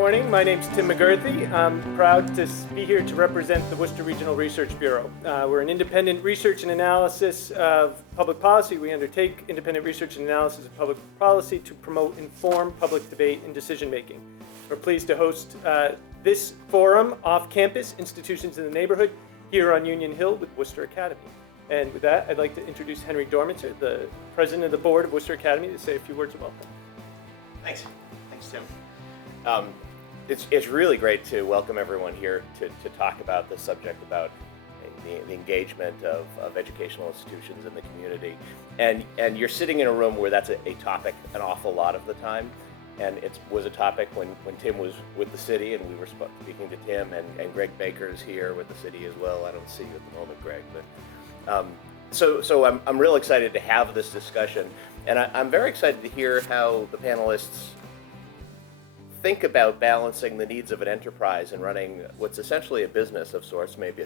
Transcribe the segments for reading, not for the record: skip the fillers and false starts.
morning. My name's Tim McGurthy. I'm proud to be here to represent the Worcester Regional Research Bureau. We're an independent research and analysis of public policy. We undertake independent research and analysis of public policy to promote informed public debate and decision making. We're pleased to host this forum off campus, institutions in the neighborhood, here on Union Hill with Worcester Academy. And with that, I'd like to introduce Henry Dormitzer, the president of the board of Worcester Academy, to say a few words of welcome. Thanks, Tim. It's really great to welcome everyone here to talk about the subject about the engagement of educational institutions in the community. And you're sitting in a room where that's a topic an awful lot of the time. And it was a topic when Tim was with the city, and we were speaking to Tim, and Greg Baker's here with the city as well. I don't see you at the moment, Greg, but so I'm real excited to have this discussion, and I'm very excited to hear how the panelists think about balancing the needs of an enterprise and running what's essentially a business of sorts, maybe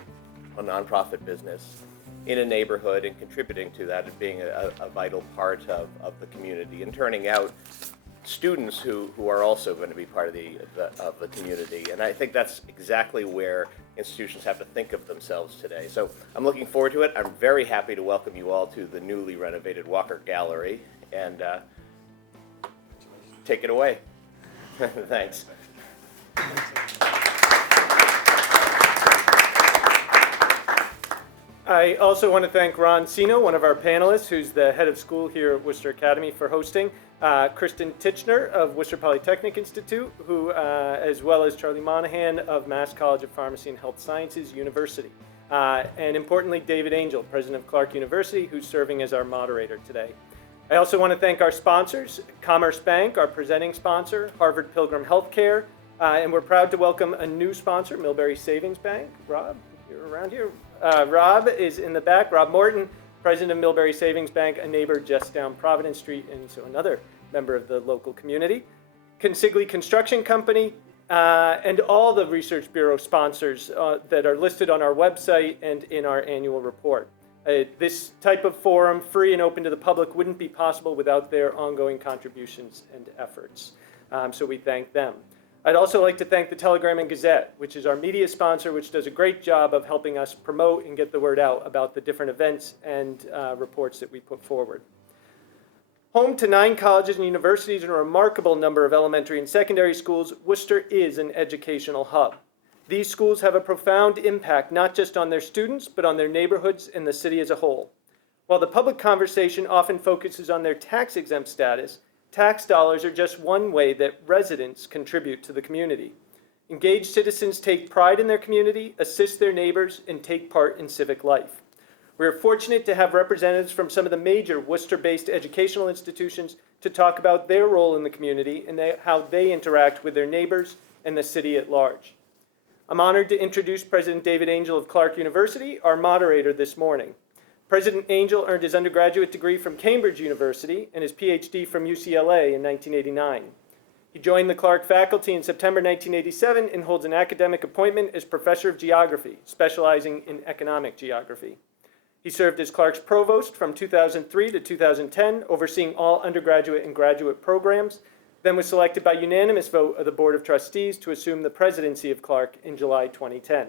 a nonprofit business, in a neighborhood and contributing to that and being a vital part of the community and turning out students who are also going to be part of the community. And I think that's exactly where institutions have to think of themselves today. So I'm looking forward to it. I'm very happy to welcome you all to the newly renovated Walker Gallery, and take it away. Thanks. I also want to thank Ron Sino, one of our panelists, who's the head of school here at Worcester Academy, for hosting. Kristen Titchener of Worcester Polytechnic Institute, who, as well as Charlie Monahan of Mass College of Pharmacy and Health Sciences University. And importantly, David Angel, president of Clark University, who's serving as our moderator today. I also want to thank our sponsors, Commerce Bank, our presenting sponsor, Harvard Pilgrim Healthcare, and we're proud to welcome a new sponsor, Millbury Savings Bank. Rob, you're around here. Rob is in the back. Rob Morton, president of Millbury Savings Bank, a neighbor just down Providence Street, and so another member of the local community. Consigli Construction Company, and all the Research Bureau sponsors that are listed on our website and in our annual report. This type of forum, free and open to the public, wouldn't be possible without their ongoing contributions and efforts. So we thank them. I'd also like to thank the Telegram and Gazette, which is our media sponsor, which does a great job of helping us promote and get the word out about the different events and reports that we put forward. Home to 9 colleges and universities and a remarkable number of elementary and secondary schools, Worcester is an educational hub. These schools have a profound impact not just on their students, but on their neighborhoods and the city as a whole. While the public conversation often focuses on their tax-exempt status, tax dollars are just one way that residents contribute to the community. Engaged citizens take pride in their community, assist their neighbors, and take part in civic life. We are fortunate to have representatives from some of the major Worcester-based educational institutions to talk about their role in the community and how they interact with their neighbors and the city at large. I'm honored to introduce President David Angel of Clark University, our moderator this morning. President Angel earned his undergraduate degree from Cambridge University and his PhD from UCLA in 1989. He joined the Clark faculty in September 1987 and holds an academic appointment as professor of geography, specializing in economic geography. He served as Clark's provost from 2003 to 2010, overseeing all undergraduate and graduate programs, then was selected by unanimous vote of the Board of Trustees to assume the presidency of Clark in July 2010.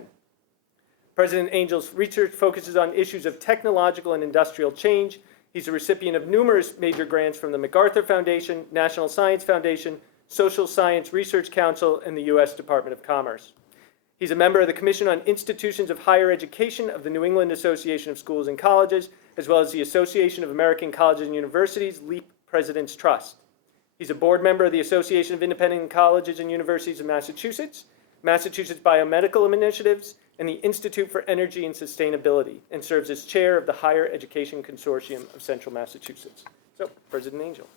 President Angel's research focuses on issues of technological and industrial change. He's a recipient of numerous major grants from the MacArthur Foundation, National Science Foundation, Social Science Research Council, and the U.S. Department of Commerce. He's a member of the Commission on Institutions of Higher Education of the New England Association of Schools and Colleges, as well as the Association of American Colleges and Universities LEAP President's Trust. He's a board member of the Association of Independent Colleges and Universities of Massachusetts, Massachusetts Biomedical Initiatives, and the Institute for Energy and Sustainability, and serves as chair of the Higher Education Consortium of Central Massachusetts. So, President Angel.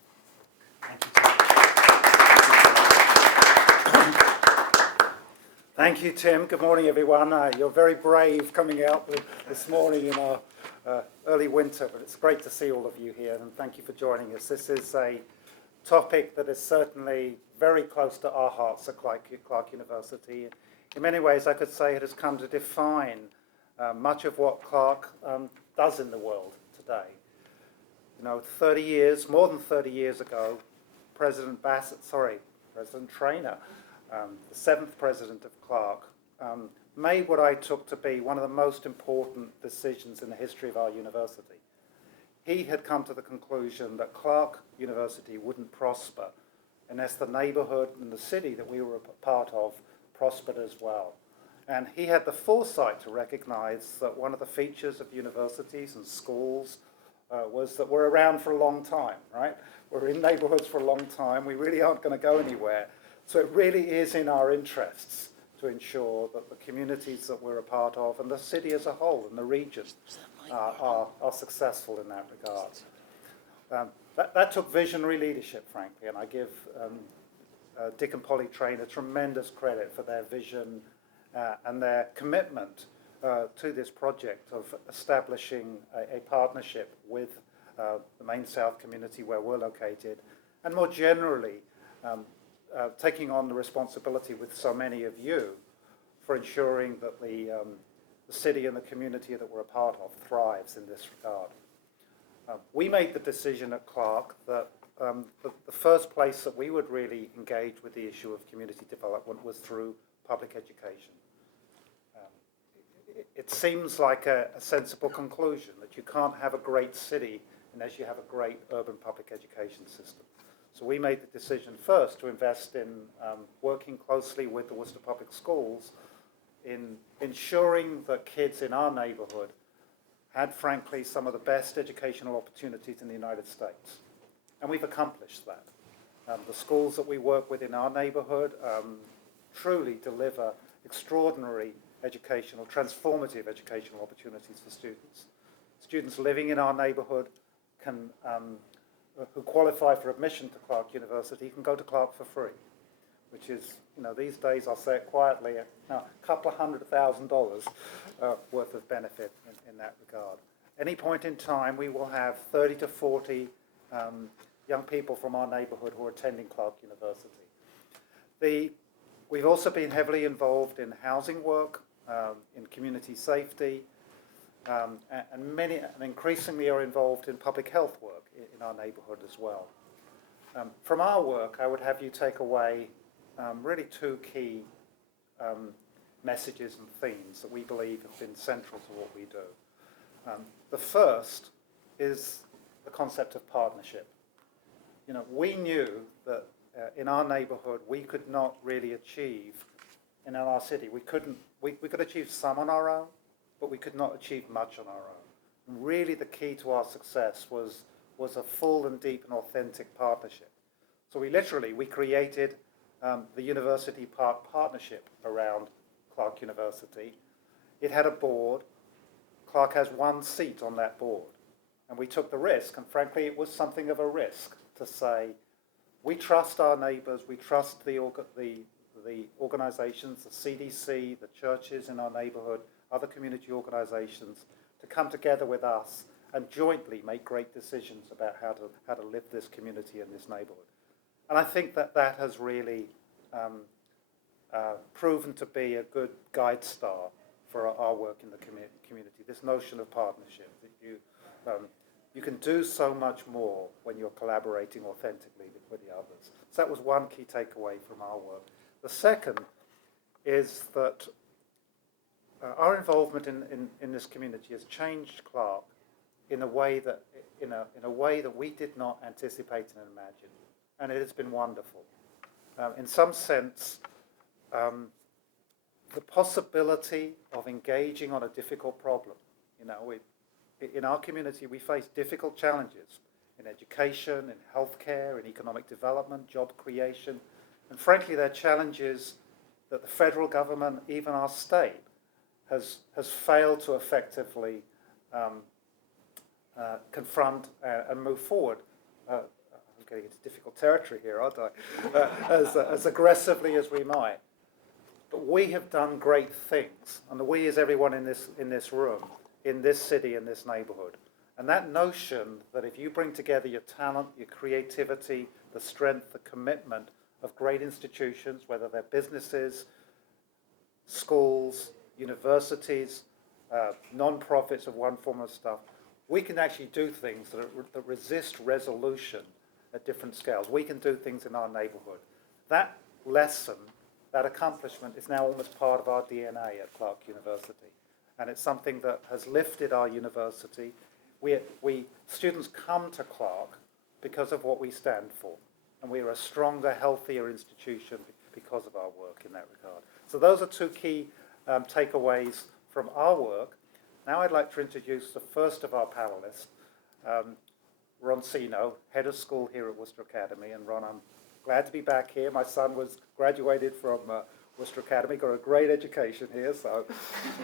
Thank you, Tim. Good morning, everyone. You're very brave coming out this morning in our early winter, but it's great to see all of you here, and thank you for joining us. This is a topic that is certainly very close to our hearts at Clark University. In many ways, I could say it has come to define much of what Clark does in the world today. You know, more than 30 years ago, President Traynor the seventh president of Clark, made what I took to be one of the most important decisions in the history of our university. He had come to the conclusion that Clark University wouldn't prosper unless the neighborhood and the city that we were a part of prospered as well. And he had the foresight to recognize that one of the features of universities and schools was that we're around for a long time, right? We're in neighborhoods for a long time. We really aren't going to go anywhere. So it really is in our interests to ensure that the communities that we're a part of and the city as a whole and the region are successful in that regard. That took visionary leadership, frankly, and I give Dick and Polly Traynor tremendous credit for their vision and their commitment to this project of establishing a partnership with the Main South community where we're located, and more generally taking on the responsibility with so many of you for ensuring that the city and the community that we're a part of thrives in this regard. We made the decision at Clark that the first place that we would really engage with the issue of community development was through public education. It seems like a sensible conclusion that you can't have a great city unless you have a great urban public education system. So we made the decision first to invest in working closely with the Worcester Public Schools in ensuring that kids in our neighborhood had, frankly, some of the best educational opportunities in the United States. And we've accomplished that. The schools that we work with in our neighborhood truly deliver extraordinary transformative educational opportunities for students. Students living in our neighborhood who qualify for admission to Clark University can go to Clark for free, which is, these days, I'll say it quietly, a couple of $100,000 worth of benefit in that regard. Any point in time, we will have 30 to 40 young people from our neighborhood who are attending Clark University. We've also been heavily involved in housing work, in community safety, and increasingly are involved in public health work in our neighborhood as well. From our work, I would have you take away really two key messages and themes that we believe have been central to what we do. The first is the concept of partnership. We knew that in our neighborhood we could not really achieve, in our city, we could achieve some on our own, but we could not achieve much on our own. And really the key to our success was a full and deep and authentic partnership. So we created the University Park Partnership around Clark University. It had a board. Clark has one seat on that board. And we took the risk, and frankly it was something of a risk to say, we trust our neighbors, we trust the organizations, the CDC, the churches in our neighborhood, other community organizations, to come together with us and jointly make great decisions about how to live this community and this neighborhood. And I think that has really proven to be a good guide star for our work in the community, this notion of partnership, that you can do so much more when you're collaborating authentically with the others. So that was one key takeaway from our work. The second is that our involvement in this community has changed Clark in a way that we did not anticipate and imagine, and it has been wonderful. In some sense, the possibility of engaging on a difficult problem. In our community, we face difficult challenges in education, in healthcare, in economic development, job creation, and frankly, they're challenges that the federal government, even our state, has failed to effectively confront and move forward. I'm getting into difficult territory here, aren't I? As aggressively as we might. But we have done great things, and the we is everyone in this room, in this city, in this neighborhood. And that notion that if you bring together your talent, your creativity, the strength, the commitment of great institutions, whether they're businesses, schools, universities, non-profits of one form of stuff, we can actually do things that resist resolution at different scales. We can do things in our neighborhood. That lesson that accomplishment is now almost part of our DNA at Clark University. And it's something that has lifted our university. Students come to Clark because of what we stand for. And we are a stronger, healthier institution because of our work in that regard. So those are two key takeaways from our work. Now I'd like to introduce the first of our panelists, Ron Sino, head of school here at Worcester Academy. And Ron, I'm glad to be back here. My son was graduated from Worcester Academy, got a great education here, so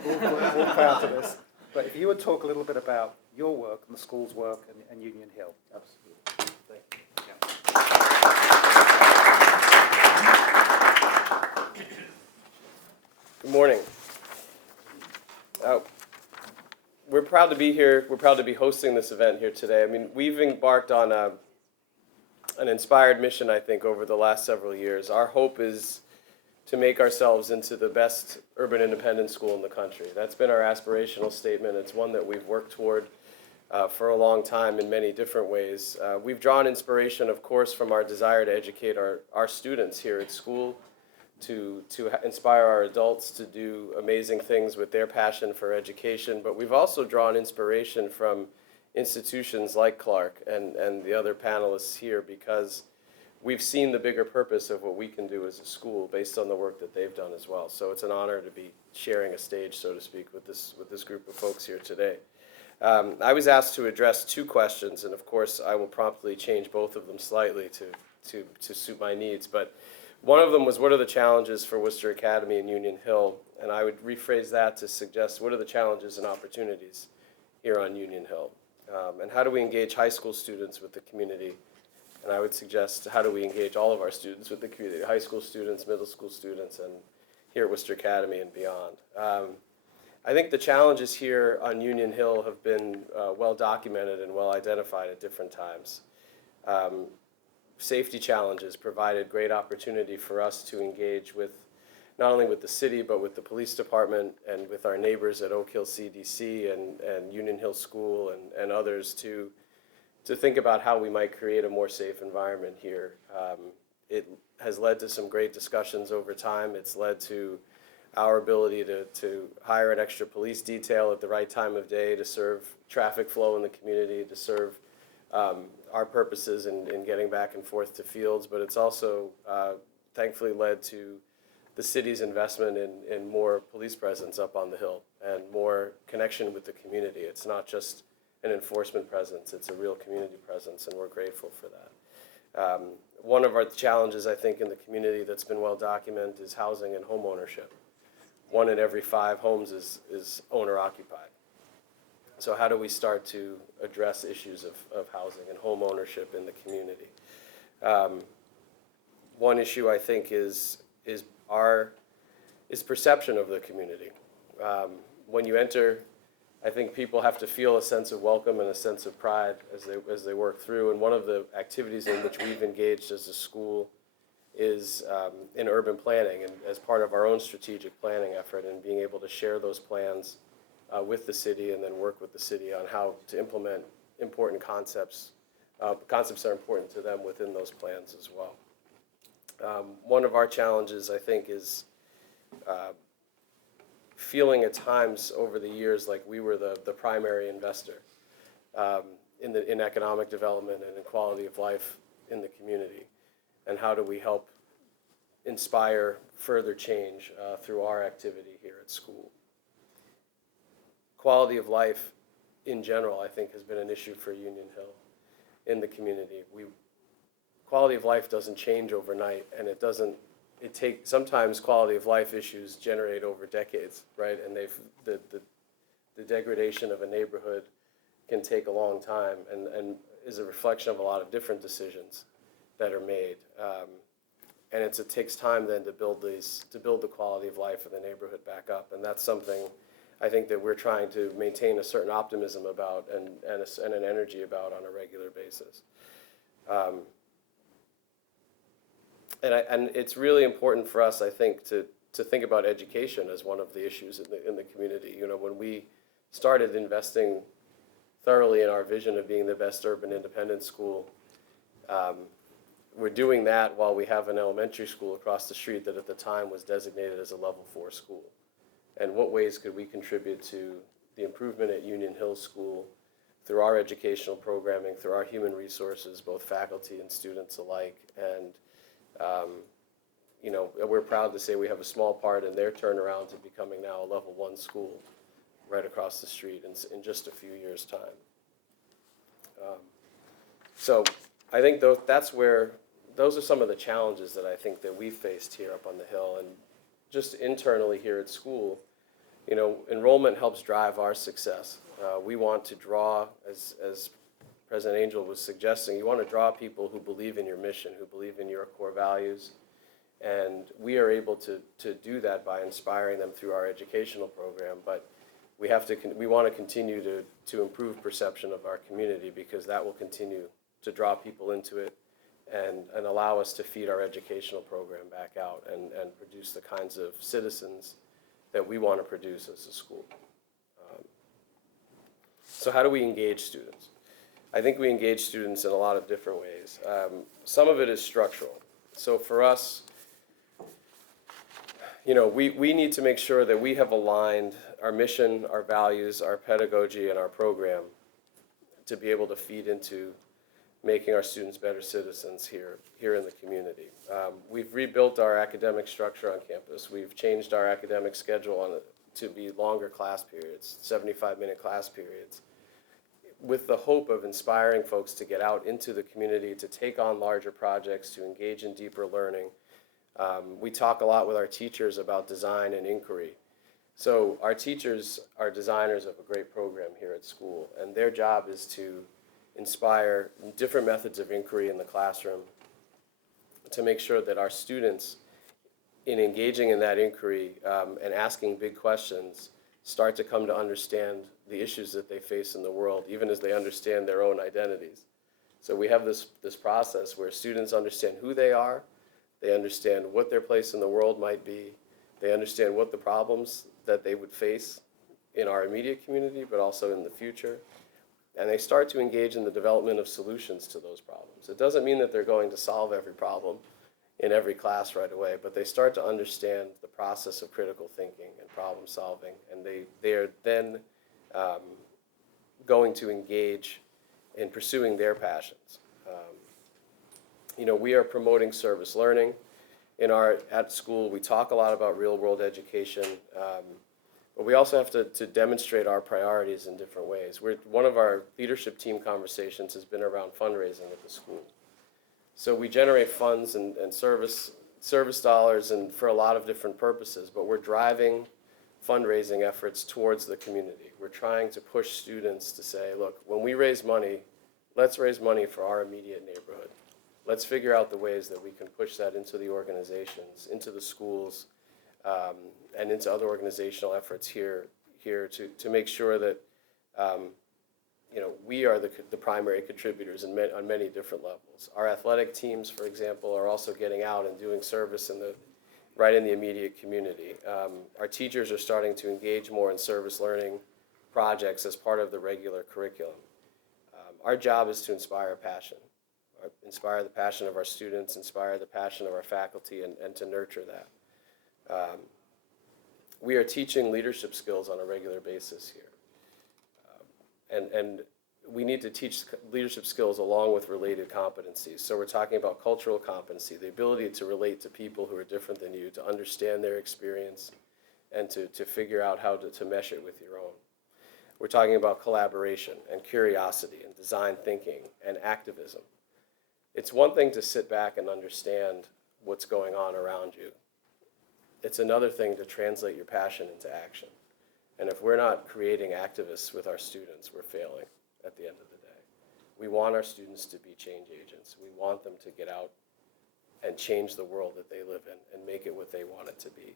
all proud of this. But if you would talk a little bit about your work and the school's work and Union Hill. Absolutely. Thank you. Good morning. We're proud to be here. We're proud to be hosting this event here today. I mean, we've embarked on an inspired mission, I think, over the last several years. Our hope is to make ourselves into the best urban independent school in the country. That's been our aspirational statement. It's one that we've worked toward for a long time in many different ways. We've drawn inspiration, of course, from our desire to educate our students here at school, to inspire our adults to do amazing things with their passion for education. But we've also drawn inspiration from institutions like Clark and the other panelists here, because we've seen the bigger purpose of what we can do as a school based on the work that they've done as well. So it's an honor to be sharing a stage, so to speak, with this group of folks here today. I was asked to address two questions, and of course I will promptly change both of them slightly to suit my needs. But one of them was, what are the challenges for Worcester Academy and Union Hill? And I would rephrase that to suggest, what are the challenges and opportunities here on Union Hill? And how do we engage high school students with the community? And I would suggest, how do we engage all of our students with the community, high school students, middle school students, and here at Worcester Academy and beyond. I think the challenges here on Union Hill have been well documented and well identified at different times. Safety challenges provided great opportunity for us to engage with, not only with the city, but with the police department and with our neighbors at Oak Hill CDC and Union Hill School and others to think about how we might create a more safe environment here. It has led to some great discussions over time. It's led to our ability to hire an extra police detail at the right time of day to serve traffic flow in the community, to serve our purposes in getting back and forth to fields. But it's also thankfully led to the city's investment in more police presence up on the Hill and more connection with the community. It's not just an enforcement presence, it's a real community presence, and we're grateful for that. One of our challenges, I think, in the community that's been well documented is housing and home ownership. 1 in every 5 homes is owner occupied. So how do we start to address issues of housing and home ownership in the community? One issue, I think, is perception of the community. When you enter, I think people have to feel a sense of welcome and a sense of pride as they work through. And one of the activities in which we've engaged as a school is in urban planning, and as part of our own strategic planning effort, and being able to share those plans with the city and then work with the city on how to implement important concepts that are important to them within those plans as well. One of our challenges, I think, is feeling at times over the years like we were the primary investor in economic development and in quality of life in the community. And how do we help inspire further change through our activity here at school? Quality of life in general, I think, has been an issue for Union Hill in the community. Quality of life doesn't change overnight, and sometimes quality of life issues generate over decades, right? And the degradation of a neighborhood can take a long time and is a reflection of a lot of different decisions that are made. And it takes time then to build the quality of life of the neighborhood back up. And that's something I think that we're trying to maintain a certain optimism about and an energy about on a regular basis. And it's really important for us, I think, to think about education as one of the issues in the community. You know, when we started investing thoroughly in our vision of being the best urban independent school, we're doing that while we have an elementary school across the street that at the time was designated as a level 4 school. And what ways could we contribute to the improvement at Union Hill School through our educational programming, through our human resources, both faculty and students alike. And, we're proud to say we have a small part in their turnaround to becoming now a level 1 school right across the street in just a few years' time. So I think those are some of the challenges that I think that we faced here up on the Hill. And just internally here at school, enrollment helps drive our success. We want to draw, as President Angel was suggesting, you want to draw people who believe in your mission, who believe in your core values. And we are able to do that by inspiring them through our educational program. But we want to continue to improve perception of our community, because that will continue to draw people into it and allow us to feed our educational program back out and produce the kinds of citizens that we want to produce as a school. So how do we engage students? I think we engage students in a lot of different ways. Some of it is structural. So for us, we need to make sure that we have aligned our mission, our values, our pedagogy, and our program to be able to feed into making our students better citizens here in the community. We've rebuilt our academic structure on campus. We've changed our academic schedule to be longer class periods, 75-minute class periods, with the hope of inspiring folks to get out into the community, to take on larger projects, to engage in deeper learning. We talk a lot with our teachers about design and inquiry. So our teachers are designers of a great program here at school, and their job is to inspire different methods of inquiry in the classroom to make sure that our students, in engaging in that inquiry and asking big questions, start to come to understand the issues that they face in the world, even as they understand their own identities. So we have this process where students understand who they are, they understand what their place in the world might be, they understand what the problems that they would face in our immediate community, but also in the future. And they start to engage in the development of solutions to those problems. It doesn't mean that they're going to solve every problem in every class right away, but they start to understand the process of critical thinking and problem solving, and they are then going to engage in pursuing their passions. We are promoting service learning. At school, we talk a lot about real-world education, but we also have to demonstrate our priorities in different ways. One of our leadership team conversations has been around fundraising at the school. So we generate funds and service dollars and for a lot of different purposes, but we're driving fundraising efforts towards the community. We're trying to push students to say, look, when we raise money, let's raise money for our immediate neighborhood. Let's figure out the ways that we can push that into the organizations, into the schools, and into other organizational efforts here to make sure that we are the primary contributors on many different levels. Our athletic teams, for example, are also getting out and doing service right in the immediate community. Our teachers are starting to engage more in service learning projects as part of the regular curriculum. Our job is to inspire passion. Inspire the passion of our students, inspire the passion of our faculty, and to nurture that. We are teaching leadership skills on a regular basis here. And we need to teach leadership skills along with related competencies. So we're talking about cultural competency, the ability to relate to people who are different than you, to understand their experience, and to figure out how to mesh it with your own. We're talking about collaboration and curiosity and design thinking and activism. It's one thing to sit back and understand what's going on around you. It's another thing to translate your passion into action. And if we're not creating activists with our students, we're failing at the end of the day. We want our students to be change agents. We want them to get out and change the world that they live in and make it what they want it to be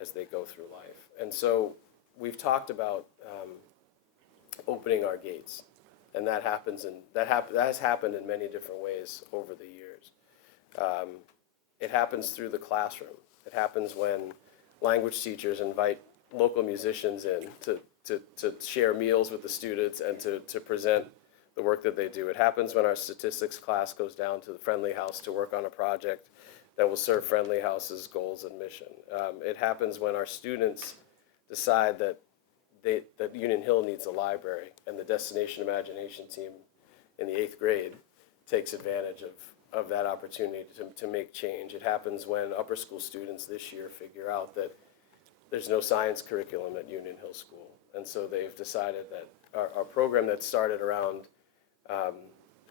as they go through life. And so we've talked about opening our gates. And that has happened in many different ways over the years. It happens through the classroom. It happens when language teachers invite local musicians in to share meals with the students and to present the work that they do. It happens when our statistics class goes down to the Friendly House to work on a project that will serve Friendly House's goals and mission. It happens when our students decide that Union Hill needs a library, and the Destination Imagination team in the 8th grade takes advantage of that opportunity to make change. It happens when upper school students this year figure out that there's no science curriculum at Union Hill School. And so they've decided that our program that started around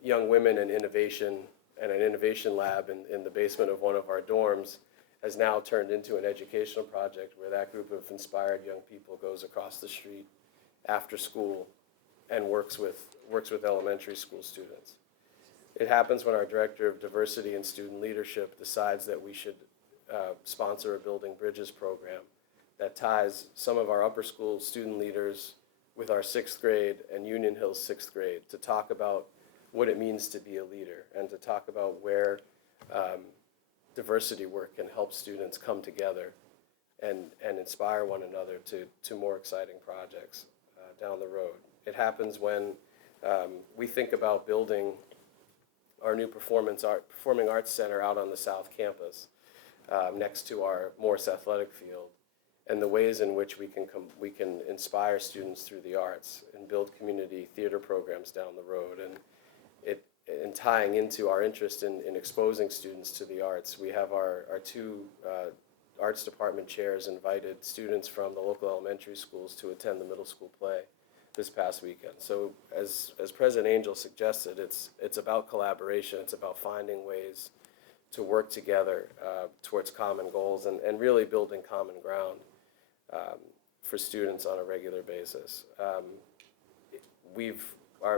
young women and innovation and an innovation lab in the basement of one of our dorms has now turned into an educational project where that group of inspired young people goes across the street after school and works with elementary school students. It happens when our director of diversity and student leadership decides that we should sponsor a Building Bridges program that ties some of our upper school student leaders with our 6th grade and Union Hill's 6th grade to talk about what it means to be a leader and to talk about where diversity work can help students come together and inspire one another to more exciting projects down the road. It happens when we think about building our new performing arts center out on the South Campus next to our Morse athletic field, and the ways in which we can inspire students through the arts and build community theater programs down the road. And tying into our interest in exposing students to the arts, we have our 2 arts department chairs invited students from the local elementary schools to attend the middle school play this past weekend. So as President Angel suggested, it's about collaboration. It's about finding ways to work together towards common goals and really building common ground for students on a regular basis.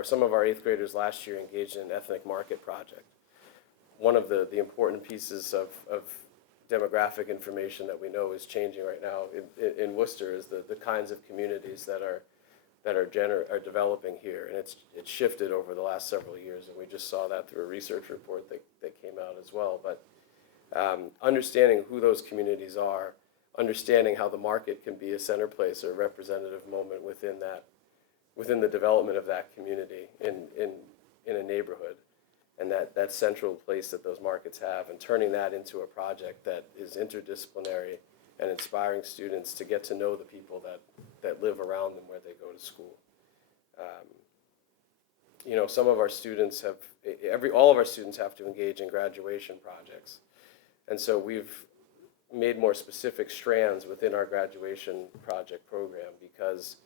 Some of our 8th graders last year engaged in an ethnic market project. One of the important pieces of demographic information that we know is changing right now in Worcester is the kinds of communities that are developing here, and it's shifted over the last several years, and we just saw that through a research report that came out as well. But understanding who those communities are, understanding how the market can be a center place or a representative moment within the development of that community in a neighborhood, and that central place that those markets have, and turning that into a project that is interdisciplinary and inspiring students to get to know the people that live around them where they go to school. Some of our students all of our students have to engage in graduation projects. And so we've made more specific strands within our graduation project program because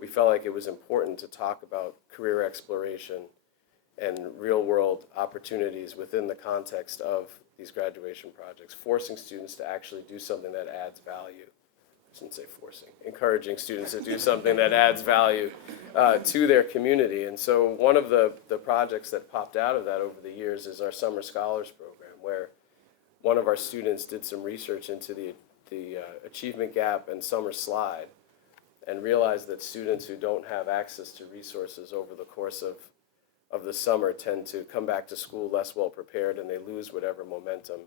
we felt like it was important to talk about career exploration and real-world opportunities within the context of these graduation projects, forcing students to actually do something that adds value. I shouldn't say forcing, encouraging students to do something that adds value to their community. And so one of the projects that popped out of that over the years is our Summer Scholars Program, where one of our students did some research into the achievement gap and summer slide and realized that students who don't have access to resources over the course of the summer tend to come back to school less well prepared, and they lose whatever momentum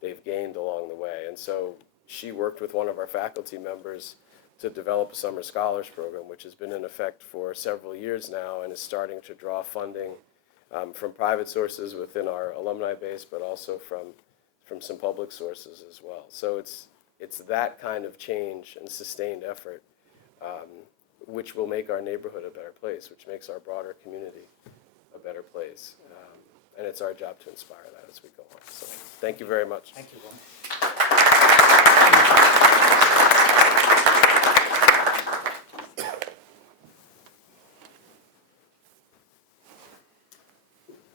they've gained along the way. And so she worked with one of our faculty members to develop a Summer Scholars Program, which has been in effect for several years now and is starting to draw funding from private sources within our alumni base, but also from some public sources as well. So it's that kind of change and sustained effort which will make our neighborhood a better place, which makes our broader community a better place. And it's our job to inspire that as we go on. So thank you very much. Thank you, Ron.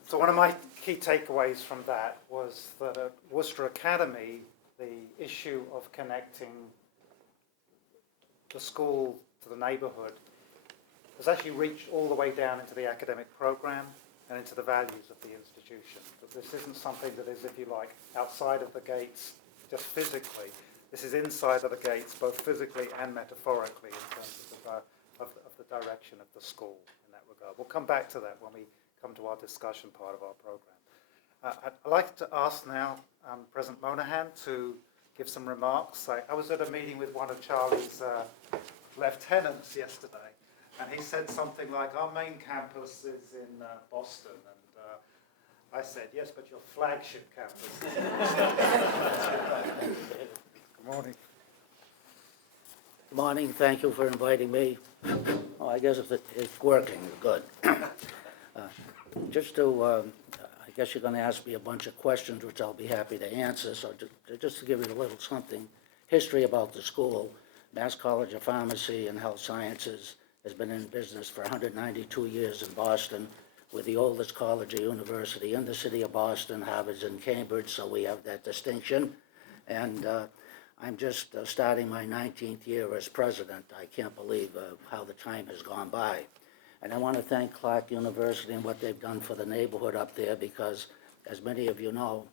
So one of my key takeaways from that was that at Worcester Academy, the issue of connecting the school to the neighbourhood has actually reached all the way down into the academic program and into the values of the institution. But this isn't something that is, if you like, outside of the gates just physically. This is inside of the gates, both physically and metaphorically, in terms of the direction of the school in that regard. We'll come back to that when we come to our discussion part of our program. I'd like to ask now President Monahan to give some remarks. I was at a meeting with one of Charlie's lieutenants yesterday, and he said something like, our main campus is in Boston, and I said, yes, but your flagship campus is in Boston. Good morning. Good morning, thank you for inviting me. Oh, I guess it's working, good. Just to, I guess you're gonna ask me a bunch of questions, which I'll be happy to answer, so just to give you a little something, history about the school. Mass College of Pharmacy and Health Sciences has been in business for 192 years in Boston. We're the oldest college or university in the city of Boston. Harvard's in Cambridge, so we have that distinction. And I'm just starting my 19th year as president. I can't believe how the time has gone by. And I want to thank Clark University and what they've done for the neighborhood up there because, as many of you know,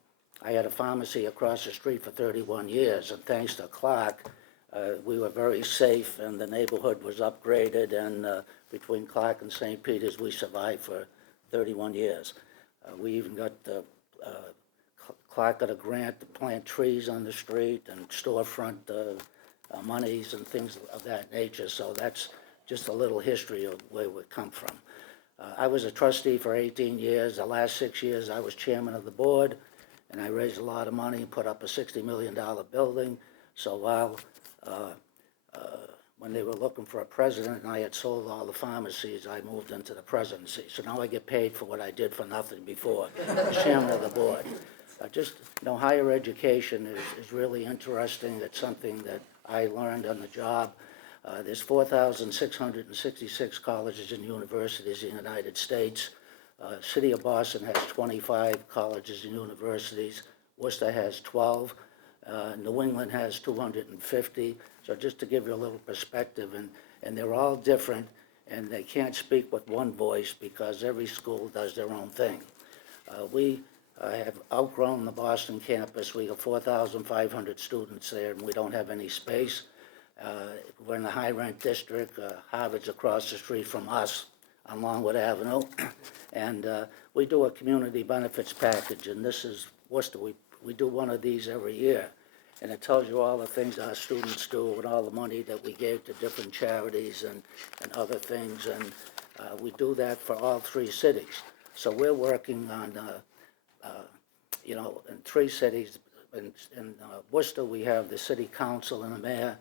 I had a pharmacy across the street for 31 years, and thanks to Clark, we were very safe and the neighborhood was upgraded, and between Clark and St. Peter's, we survived for 31 years. We even got Clark got a grant to plant trees on the street and storefront monies and things of that nature, so that's just a little history of where we come from. I was a trustee for 18 years. The last 6 years, I was chairman of the board, and I raised a lot of money, put up a $60 million building. So while when they were looking for a president and I had sold all the pharmacies, I moved into the presidency. So now I get paid for what I did for nothing before, chairman of the board. Just, you know, higher education is really interesting. It's something that I learned on the job. There's 4,666 colleges and universities in the United States. City of Boston has 25 colleges and universities. Worcester has 12. New England has 250. So just to give you a little perspective, and they're all different, and they can't speak with one voice because every school does their own thing. We have outgrown the Boston campus. We have 4,500 students there, and we don't have any space. We're in the high-rent district. Harvard's across the street from us on Longwood Avenue. And we do a community benefits package, and this is Worcester. We do one of these every year. And it tells you all the things our students do and all the money that we gave to different charities and other things. And we do that for all three cities. So we're working on, you know, in three cities. In Worcester, we have the city council and the mayor.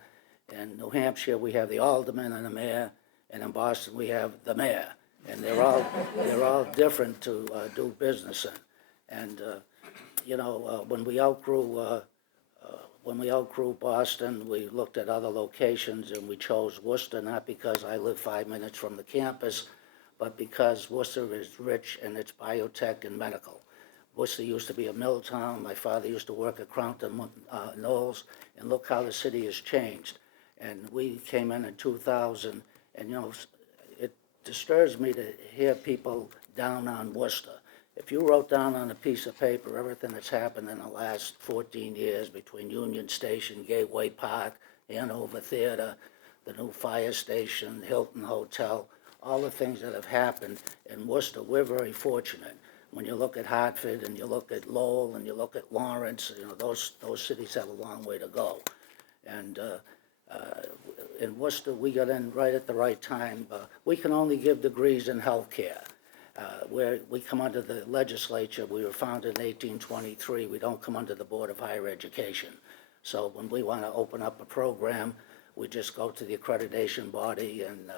In New Hampshire, we have the alderman and the mayor, and in Boston, we have the mayor, and they're all different to do business in. And you know, when we outgrew Boston, we looked at other locations, and we chose Worcester not because I live 5 minutes from the campus, but because Worcester is rich in its biotech and medical. Worcester used to be a mill town. My father used to work at Crompton Knowles, and look how the city has changed. And we came in 2000, and you know, it disturbs me to hear people down on Worcester. If you wrote down on a piece of paper everything that's happened in the last 14 years between Union Station, Gateway Park, Hanover Theater, the new fire station, Hilton Hotel, all the things that have happened in Worcester, we're very fortunate. When you look at Hartford and you look at Lowell and you look at Lawrence, you know, those cities have a long way to go. And in Worcester, we got in right at the right time. We can only give degrees in healthcare. Where we come under the legislature, we were founded in 1823. We don't come under the Board of Higher Education. So when we want to open up a program, we just go to the accreditation body and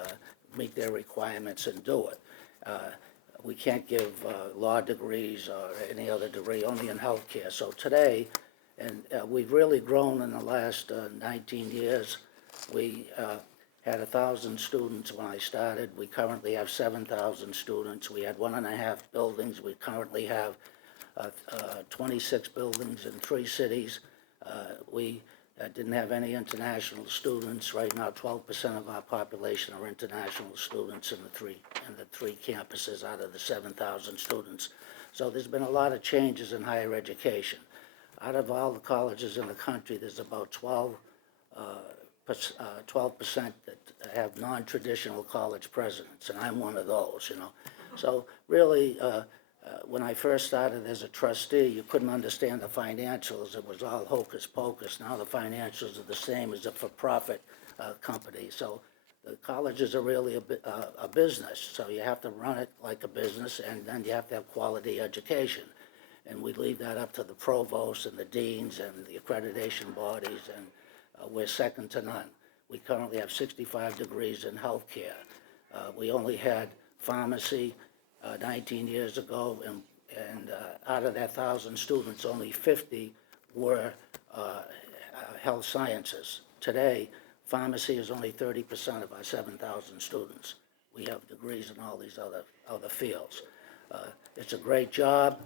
meet their requirements and do it. We can't give law degrees or any other degree, only in healthcare. So today, and we've really grown in the last 19 years. We had 1,000 students when I started. We currently have 7,000 students. We had 1.5 buildings. We currently have 26 buildings in 3 cities. We didn't have any international students. Right now, 12% of our population are international students in the three campuses out of the 7,000 students. So there's been a lot of changes in higher education. Out of all the colleges in the country, there's about 12% that have non-traditional college presidents, and I'm one of those, you know. So really, when I first started as a trustee, you couldn't understand the financials. It was all hocus pocus. Now the financials are the same as a for-profit company. So the colleges are really a business, so you have to run it like a business, and then you have to have quality education. And we leave that up to the provosts and the deans and the accreditation bodies, and we're second to none. We currently have 65 degrees in healthcare. We only had pharmacy 19 years ago, and out of that 1,000 students, only 50 were health sciences. Today, pharmacy is only 30% of our 7,000 students. We have degrees in all these other fields. It's a great job.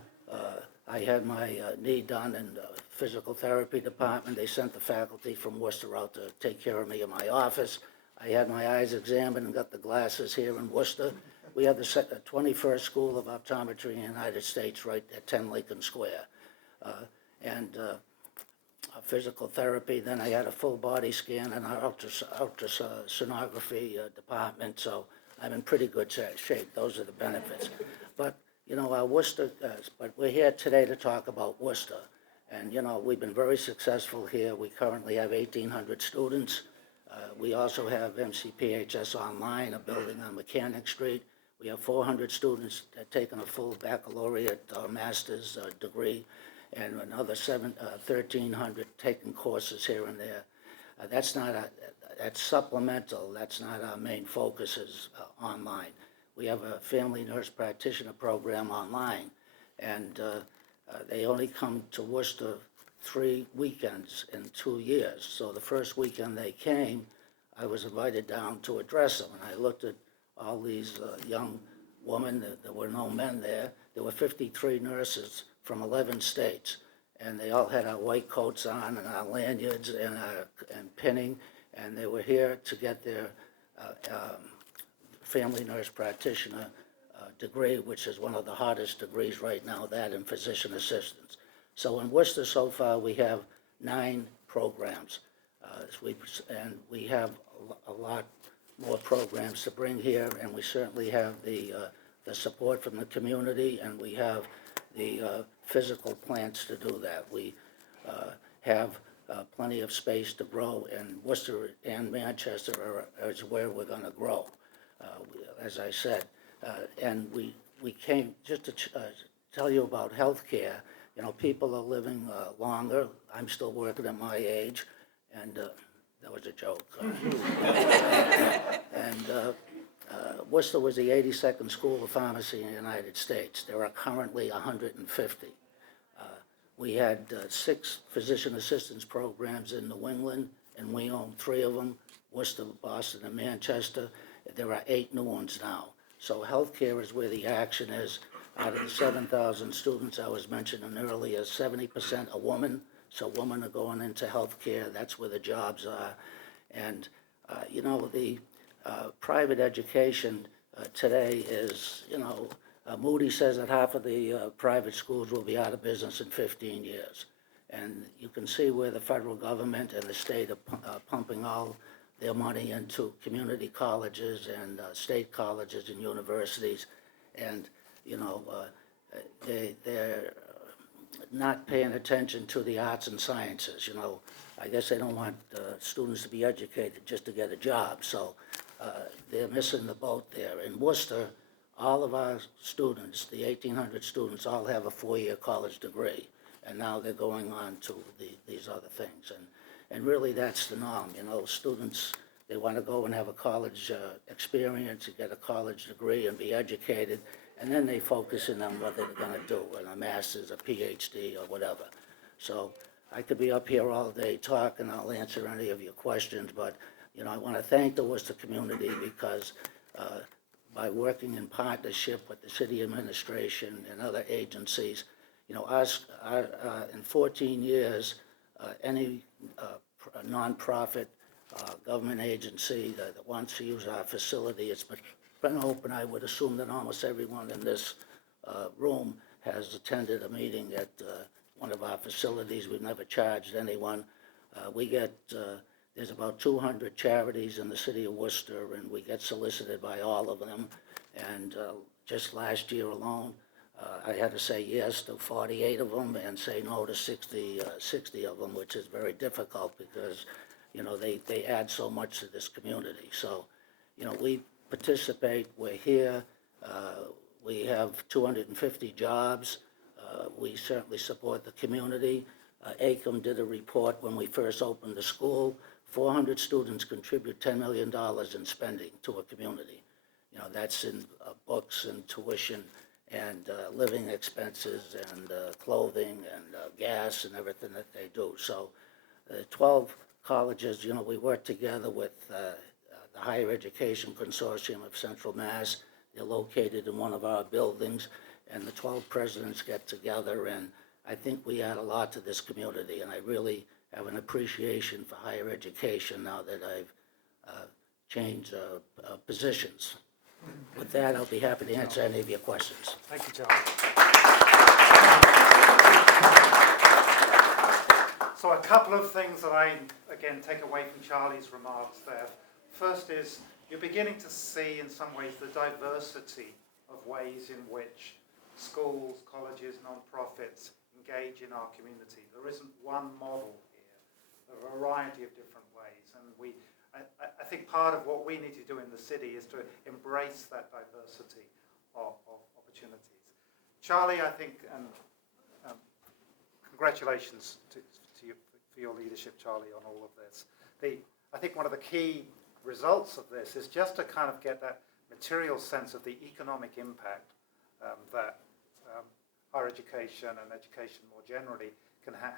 I had my knee done in the physical therapy department. They sent the faculty from Worcester out to take care of me in my office. I had my eyes examined and got the glasses here in Worcester. We have the 21st School of Optometry in the United States right at 10 Lincoln Square. Physical therapy, then I had a full body scan in our ultrasonography department, so I'm in pretty good shape. Those are the benefits. But, you know, our Worcester, but we're here today to talk about Worcester. And, you know, we've been very successful here. We currently have 1,800 students. We also have MCPHS Online, a building on Mechanic Street. We have 400 students taking a full baccalaureate or master's degree, and another 1,300 taking courses here and there. That's supplemental. That's not our main focus is online. We have a family nurse practitioner program online, and they only come to Worcester 3 weekends in 2 years. So the first weekend they came, I was invited down to address them, and I looked at all these young women. There were no men there. There were 53 nurses from 11 states, and they all had our white coats on and our lanyards and pinning, and they were here to get their family nurse practitioner degree, which is one of the hottest degrees right now, that and physician assistants. So in Worcester so far, we have 9 programs, and we have a lot more programs to bring here, and we certainly have the support from the community, and we have the physical plants to do that. We have plenty of space to grow, and Worcester and Manchester is where we're going to grow, as I said. And we came just to tell you about health care. You know, people are living longer. I'm still working at my age, and that was a joke. Worcester was the 82nd School of Pharmacy in the United States. There are currently 150. We had 6 physician assistance programs in New England, and we own 3 of them, Worcester, Boston, and Manchester. There are 8 new ones now. So healthcare is where the action is. Out of the 7,000 students I was mentioning earlier, 70% are women. So women are going into healthcare. That's where the jobs are. And, you know, the private education today is, you know, Moody says that half of the private schools will be out of business in 15 years. And you can see where the federal government and the state are pumping all their money into community colleges and state colleges and universities. And, you know, they're not paying attention to the arts and sciences. You know, I guess they don't want students to be educated just to get a job. So they're missing the boat there. In Worcester, all of our students, the 1,800 students, all have a 4-year college degree. And now they're going on to these other things. And really that's the norm. You know, students, they want to go and have a college experience, get a college degree and be educated. And then they focus in on what they're going to do, in a master's, a PhD, or whatever. So I could be up here all day talking. I'll answer any of your questions. But, you know, I want to thank the Worcester community because by working in partnership with the city administration and other agencies, you know, in 14 years, any nonprofit government agency that wants to use our facility, it's been open. I would assume that almost everyone in this room has attended a meeting at one of our facilities. We've never charged anyone. There's about 200 charities in the city of Worcester, and we get solicited by all of them. And just last year alone, I had to say yes to 48 of them and say no to 60 of them, which is very difficult because, you know, they add so much to this community. So we participate, we're here, we have 250 jobs. We certainly support the community. ACOM did a report when we first opened the school. 400 students contribute $10 million in spending to a community. That's in books and tuition and living expenses and clothing and gas and everything that they do. So 12 colleges, we work together with the Higher Education Consortium of Central Mass. They're located in one of our buildings, and the 12 presidents get together, and I think we add a lot to this community, and I really have an appreciation for higher education now that I've changed positions. With that, I'll be happy to answer any of your questions. Thank you, Charlie. So a couple of things that I, again, take away from Charlie's remarks there. First is, you're beginning to see, in some ways, the diversity of ways in which schools, colleges, non-profits engage in our community. There isn't one model here, a variety of different ways. And I think part of what we need to do in the city is to embrace that diversity of opportunities. Charlie, I think, and congratulations to you for your leadership, Charlie, on all of this. I think one of the key results of this is just to kind of get that material sense of the economic impact that higher education and education more generally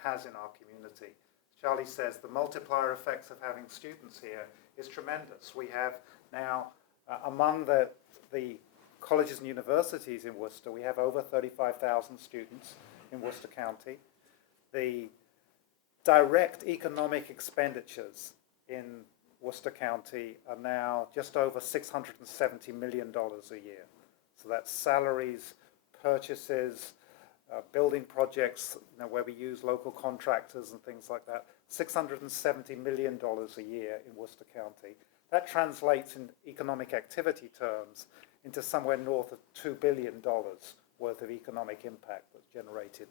has in our community. Charlie says the multiplier effects of having students here is tremendous. We have now, among the colleges and universities in Worcester, we have over 35,000 students in Worcester County. The direct economic expenditures in Worcester County are now just over $670 million a year. So that's salaries, purchases, building projects, where we use local contractors and things like that. $670 million a year in Worcester County. That translates in economic activity terms into somewhere north of $2 billion worth of economic impact that's generated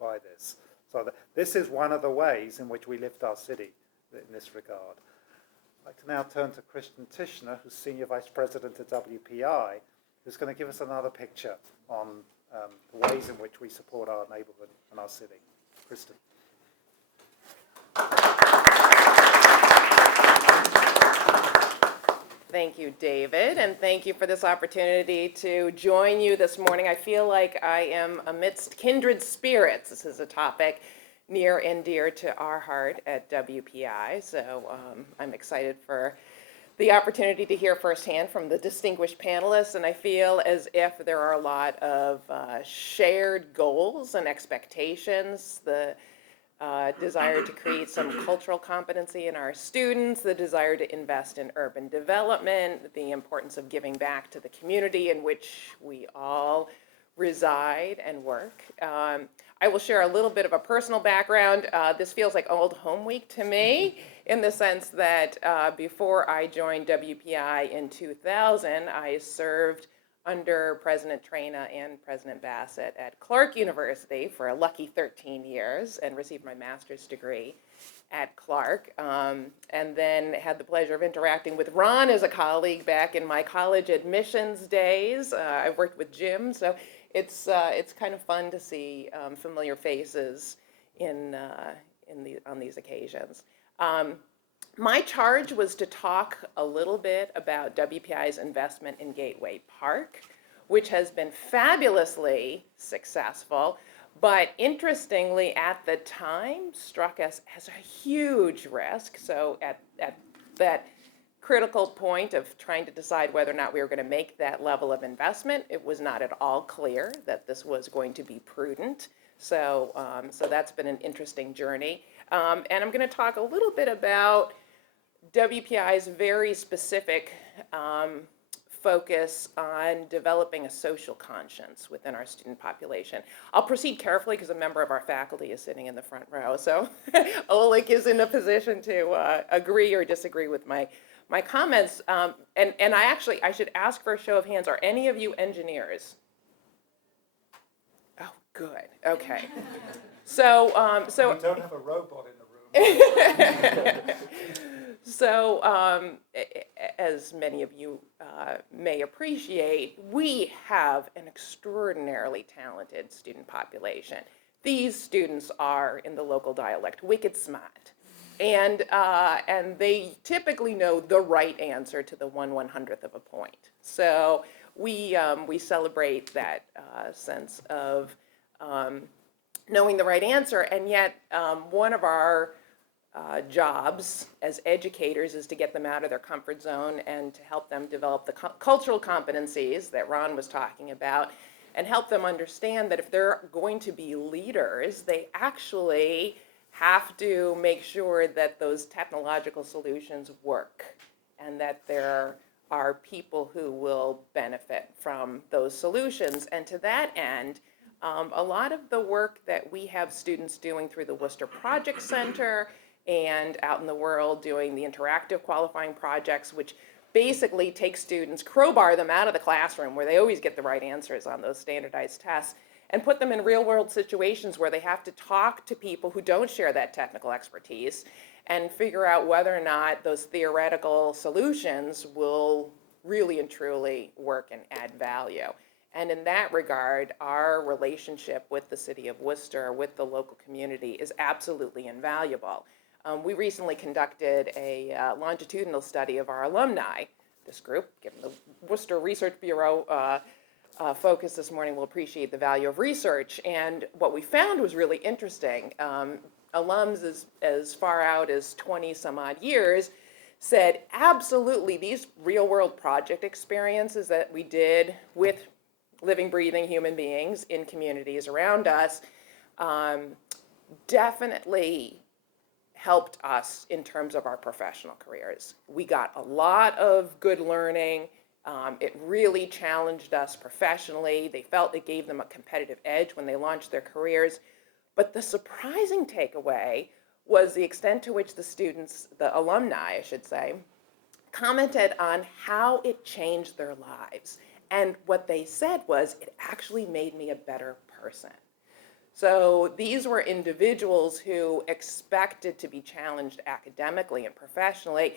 by this. So this is one of the ways in which we lift our city in this regard. I'd like to now turn to Kristen Tishner, who's Senior Vice President at WPI, who's going to give us another picture on the ways in which we support our neighborhood and our city. Kristen. Thank you, David, and thank you for this opportunity to join you this morning. I feel like I am amidst kindred spirits. This is a topic near and dear to our heart at WPI, so I'm excited for the opportunity to hear firsthand from the distinguished panelists, and I feel as if there are a lot of shared goals and expectations, the desire to create some cultural competency in our students, the desire to invest in urban development, the importance of giving back to the community in which we all reside and work. I will share a little bit of a personal background. This feels like old home week to me in the sense that before I joined WPI in 2000, I served under President Traina and President Bassett at Clark University for a lucky 13 years and received my master's degree at Clark, and then had the pleasure of interacting with Ron as a colleague back in my college admissions days. I've worked with Jim, so it's kind of fun to see familiar faces on these occasions. My charge was to talk a little bit about WPI's investment in Gateway Park, which has been fabulously successful, but interestingly at the time struck us as a huge risk. So at that critical point of trying to decide whether or not we were going to make that level of investment, it was not at all clear that this was going to be prudent. So that's been an interesting journey. And I'm going to talk a little bit about WPI's very specific focus on developing a social conscience within our student population. I'll proceed carefully because a member of our faculty is sitting in the front row, so Oleg is in a position to agree or disagree with my comments. And I should ask for a show of hands. Are any of you engineers? Oh, good. Okay. So We don't have a robot in the room. So, as many of you may appreciate, we have an extraordinarily talented student population. These students are, in the local dialect, wicked smart. And they typically know the right answer to the 1/100th of a point. So we celebrate that sense of knowing the right answer, and yet one of our jobs as educators is to get them out of their comfort zone and to help them develop the cultural competencies that Ron was talking about, and help them understand that if they're going to be leaders, they actually have to make sure that those technological solutions work and that there are people who will benefit from those solutions. And to that end, a lot of the work that we have students doing through the Worcester Project Center and out in the world doing the interactive qualifying projects, which basically take students, crowbar them out of the classroom where they always get the right answers on those standardized tests, and put them in real world situations where they have to talk to people who don't share that technical expertise and figure out whether or not those theoretical solutions will really and truly work and add value. And in that regard, our relationship with the city of Worcester, with the local community, is absolutely invaluable. We recently conducted a longitudinal study of our alumni. This group, given the Worcester Research Bureau focus this morning, will appreciate the value of research. And what we found was really interesting. Alums as far out as 20 some odd years said absolutely these real world project experiences that we did with living, breathing human beings in communities around us definitely helped us in terms of our professional careers. We got a lot of good learning. It really challenged us professionally. They felt it gave them a competitive edge when they launched their careers. But the surprising takeaway was the extent to which the students, the alumni, I should say, commented on how it changed their lives. And what they said was, it actually made me a better person. So these were individuals who expected to be challenged academically and professionally,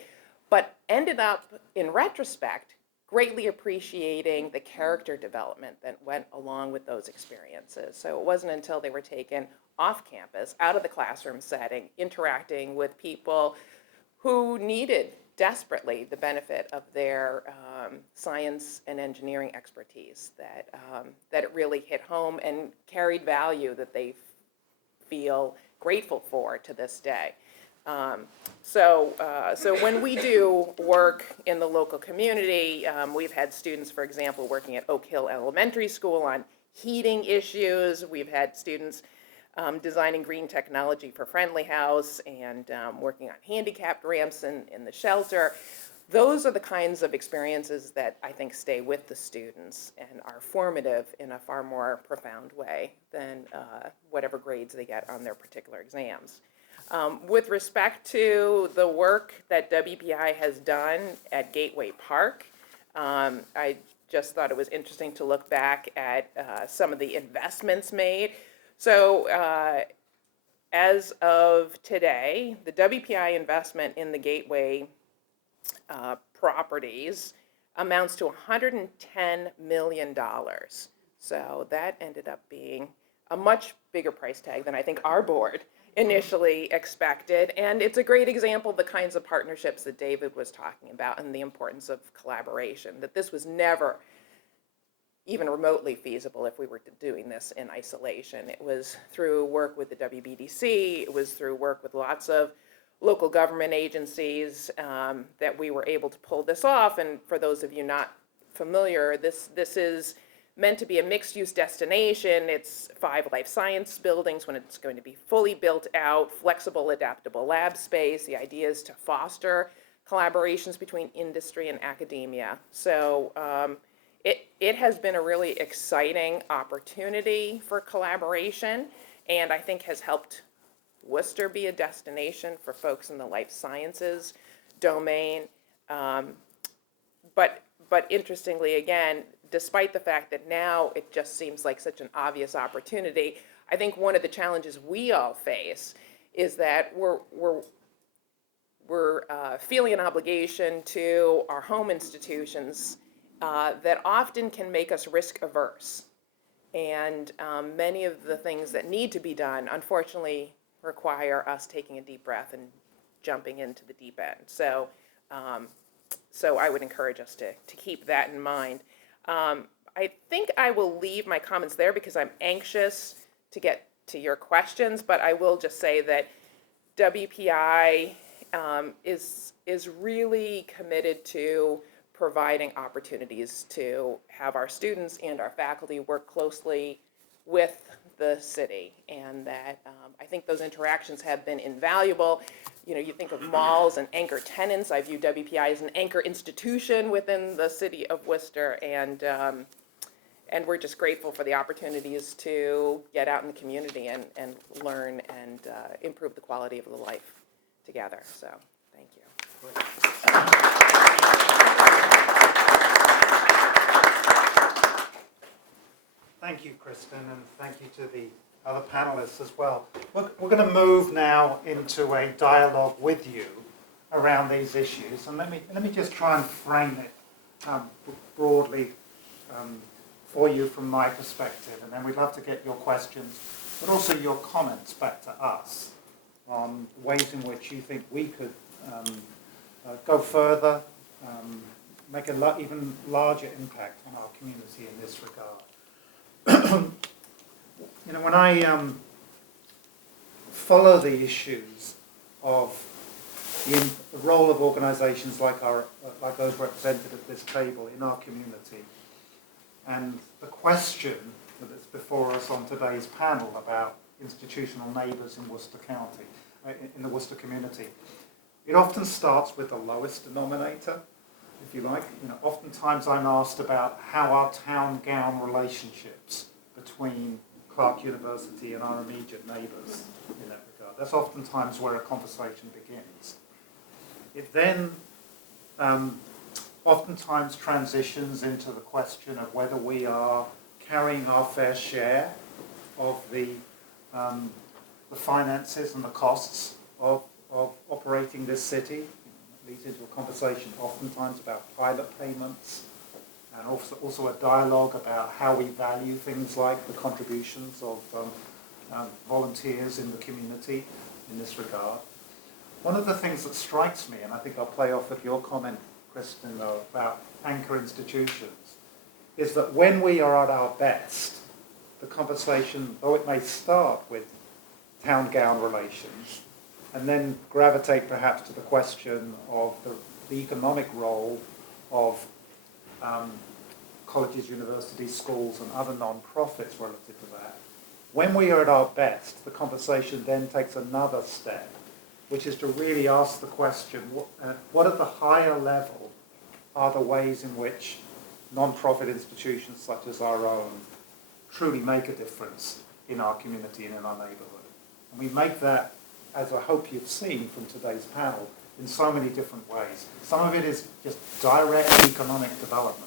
but ended up, in retrospect, greatly appreciating the character development that went along with those experiences. So it wasn't until they were taken off campus, out of the classroom setting, interacting with people who needed desperately the benefit of their science and engineering expertise that it really hit home and carried value that they feel grateful for to this day. So when we do work in the local community, we've had students, for example, working at Oak Hill Elementary School on heating issues. We've had students designing green technology for Friendly House and working on handicapped ramps in the shelter. Those are the kinds of experiences that I think stay with the students and are formative in a far more profound way than whatever grades they get on their particular exams. With respect to the work that WPI has done at Gateway Park, I just thought it was interesting to look back at some of the investments made. So as of today, the WPI investment in the Gateway properties amounts to $110 million. So that ended up being a much bigger price tag than I think our board initially expected. And it's a great example of the kinds of partnerships that David was talking about and the importance of collaboration, that this was never even remotely feasible if we were doing this in isolation. It was through work with the WBDC, it was through work with lots of local government agencies that we were able to pull this off. And for those of you not familiar, this is meant to be a mixed-use destination. It's 5 life science buildings when it's going to be fully built out, flexible, adaptable lab space. The idea is to foster collaborations between industry and academia. So it has been a really exciting opportunity for collaboration, and I think has helped Worcester be a destination for folks in the life sciences domain. But interestingly, again, despite the fact that now it just seems like such an obvious opportunity, I think one of the challenges we all face is that we're feeling an obligation to our home institutions that often can make us risk averse. And many of the things that need to be done, unfortunately, require us taking a deep breath and jumping into the deep end. So I would encourage us to keep that in mind. I think I will leave my comments there because I'm anxious to get to your questions, but I will just say that WPI is really committed to providing opportunities to have our students and our faculty work closely with the city, and that I think those interactions have been invaluable. You know, you think of malls and anchor tenants. I view WPI as an anchor institution within the city of Worcester, and we're just grateful for the opportunities to get out in the community and learn and improve the quality of the life together. So, thank you. Thank you, Kristen, and thank you to the other panelists as well. We're going to move now into a dialogue with you around these issues, and let me just try and frame it broadly for you from my perspective, and then we'd love to get your questions, but also your comments back to us on ways in which you think we could go further, make a even larger impact on our community in this regard. You know, when I follow the issues of the role of organisations like those represented at this table in our community, and the question that is before us on today's panel about institutional neighbours in Worcester County, in the Worcester community, it often starts with the lowest denominator, if you like. You know, oftentimes I'm asked about how our town-gown relationships between Clark University and our immediate neighbours in that regard. That's oftentimes where a conversation begins. It then oftentimes transitions into the question of whether we are carrying our fair share of the finances and the costs of operating this city. It leads into a conversation oftentimes about pilot payments, and also a dialogue about how we value things like the contributions of volunteers in the community in this regard. One of the things that strikes me, and I think I'll play off of your comment, Kristen, about anchor institutions, is that when we are at our best, the conversation, though it may start with town-gown relations, and then gravitate perhaps to the question of the economic role of colleges, universities, schools, and other non-profits relative to that. When we are at our best, the conversation then takes another step, which is to really ask the question, what at the higher level are the ways in which non-profit institutions such as our own truly make a difference in our community and in our neighbourhood? And we make that, as I hope you've seen from today's panel, in so many different ways. Some of it is just direct economic development.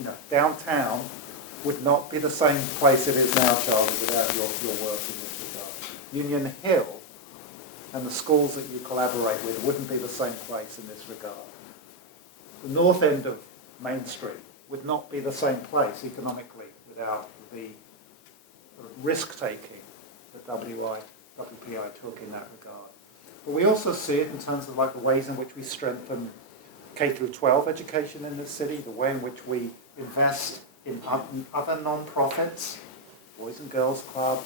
You know, downtown would not be the same place it is now, Charlie, without your work in this regard. Union Hill and the schools that you collaborate with wouldn't be the same place in this regard. The north end of Main Street would not be the same place economically without the risk-taking that WPI took in that regard. But we also see it in terms of like the ways in which we strengthen K-12 education in this city, the way in which we invest in other non-profits, Boys and Girls Club,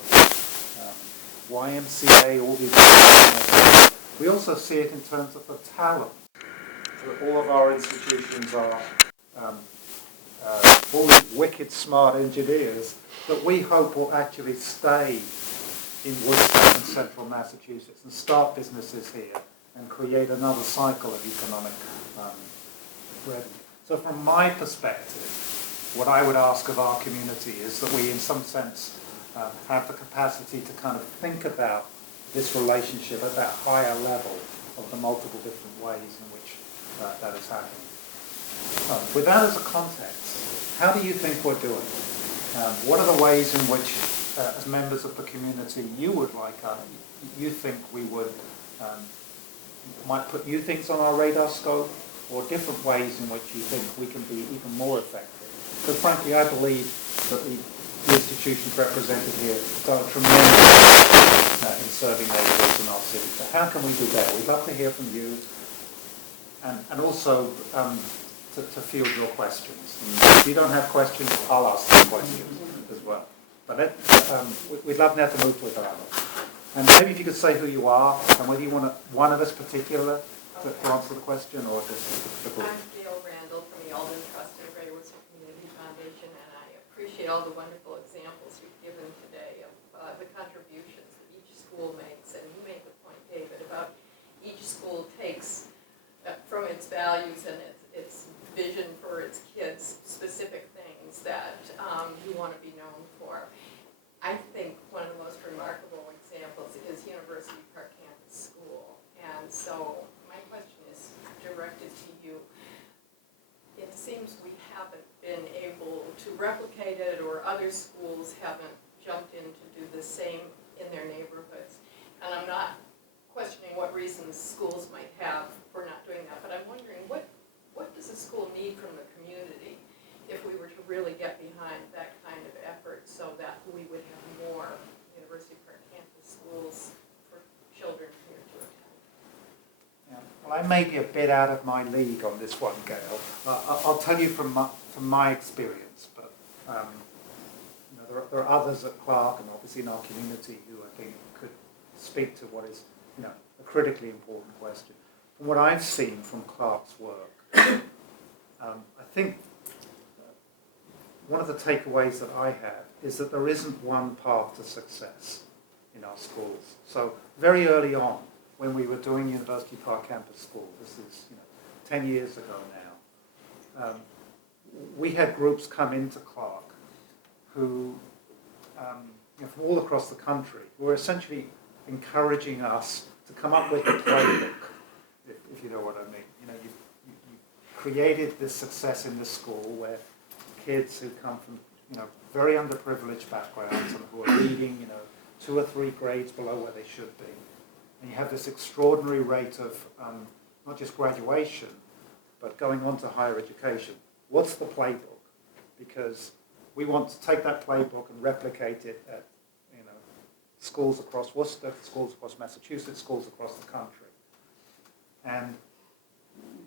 YMCA, all these. We also see it in terms of the talent. So all of our institutions are all these wicked smart engineers that we hope will actually stay in Worcester and central Massachusetts and start businesses here and create another cycle of economic revenue. So from my perspective, what I would ask of our community is that we in some sense have the capacity to kind of think about this relationship at that higher level of the multiple different ways in which that is happening. With that as a context, how do you think we're doing? What are the ways in which, as members of the community, you would like, you think we would might put new things on our radar scope, or different ways in which you think we can be even more effective. Because frankly, I believe that the institutions represented here have done a tremendous in serving neighbourhoods in our city. So how can we do better? We'd love to hear from you, and also to field your questions. And if you don't have questions, I'll ask some questions as well. But we'd love now to move with that. And maybe if you could say who you are, and whether you want one of us particular to answer the question, or just the group. I'm Gail Randall from the Alden Trust and Greater Worcester Community Foundation, and I appreciate all the wonderful examples you've given today of the contributions that each school makes. And you make the point, David, about each school takes from its values and its vision for its kids specific things that you want to be known for. I think one of the most remarkable examples is University Park Campus School. And so my question is directed to you. It seems we haven't been able to replicate it, or other schools haven't jumped in to do the same in their neighborhoods. And I'm not questioning what reasons schools might have for not doing that, but I'm wondering what does a school need from the community if we were to really get behind that kind of effort, so that we would have more University Park Campus schools for children here to attend? Yeah. Well, I may be a bit out of my league on this one, Gail. I'll tell you from my experience, but there are others at Clark and obviously in our community who I think could speak to what is a critically important question. From what I've seen from Clark's work, I think one of the takeaways that I have is that there isn't one path to success in our schools. So very early on, when we were doing University Park Campus School, this is 10 years ago now, we had groups come into Clark who, from all across the country, were essentially encouraging us to come up with a playbook, if you know what I mean. You created this success in this school where kids who come from very underprivileged backgrounds and who are reading 2 or 3 grades below where they should be, and you have this extraordinary rate of not just graduation but going on to higher education. What's the playbook? Because we want to take that playbook and replicate it at schools across Worcester, schools across Massachusetts, schools across the country. And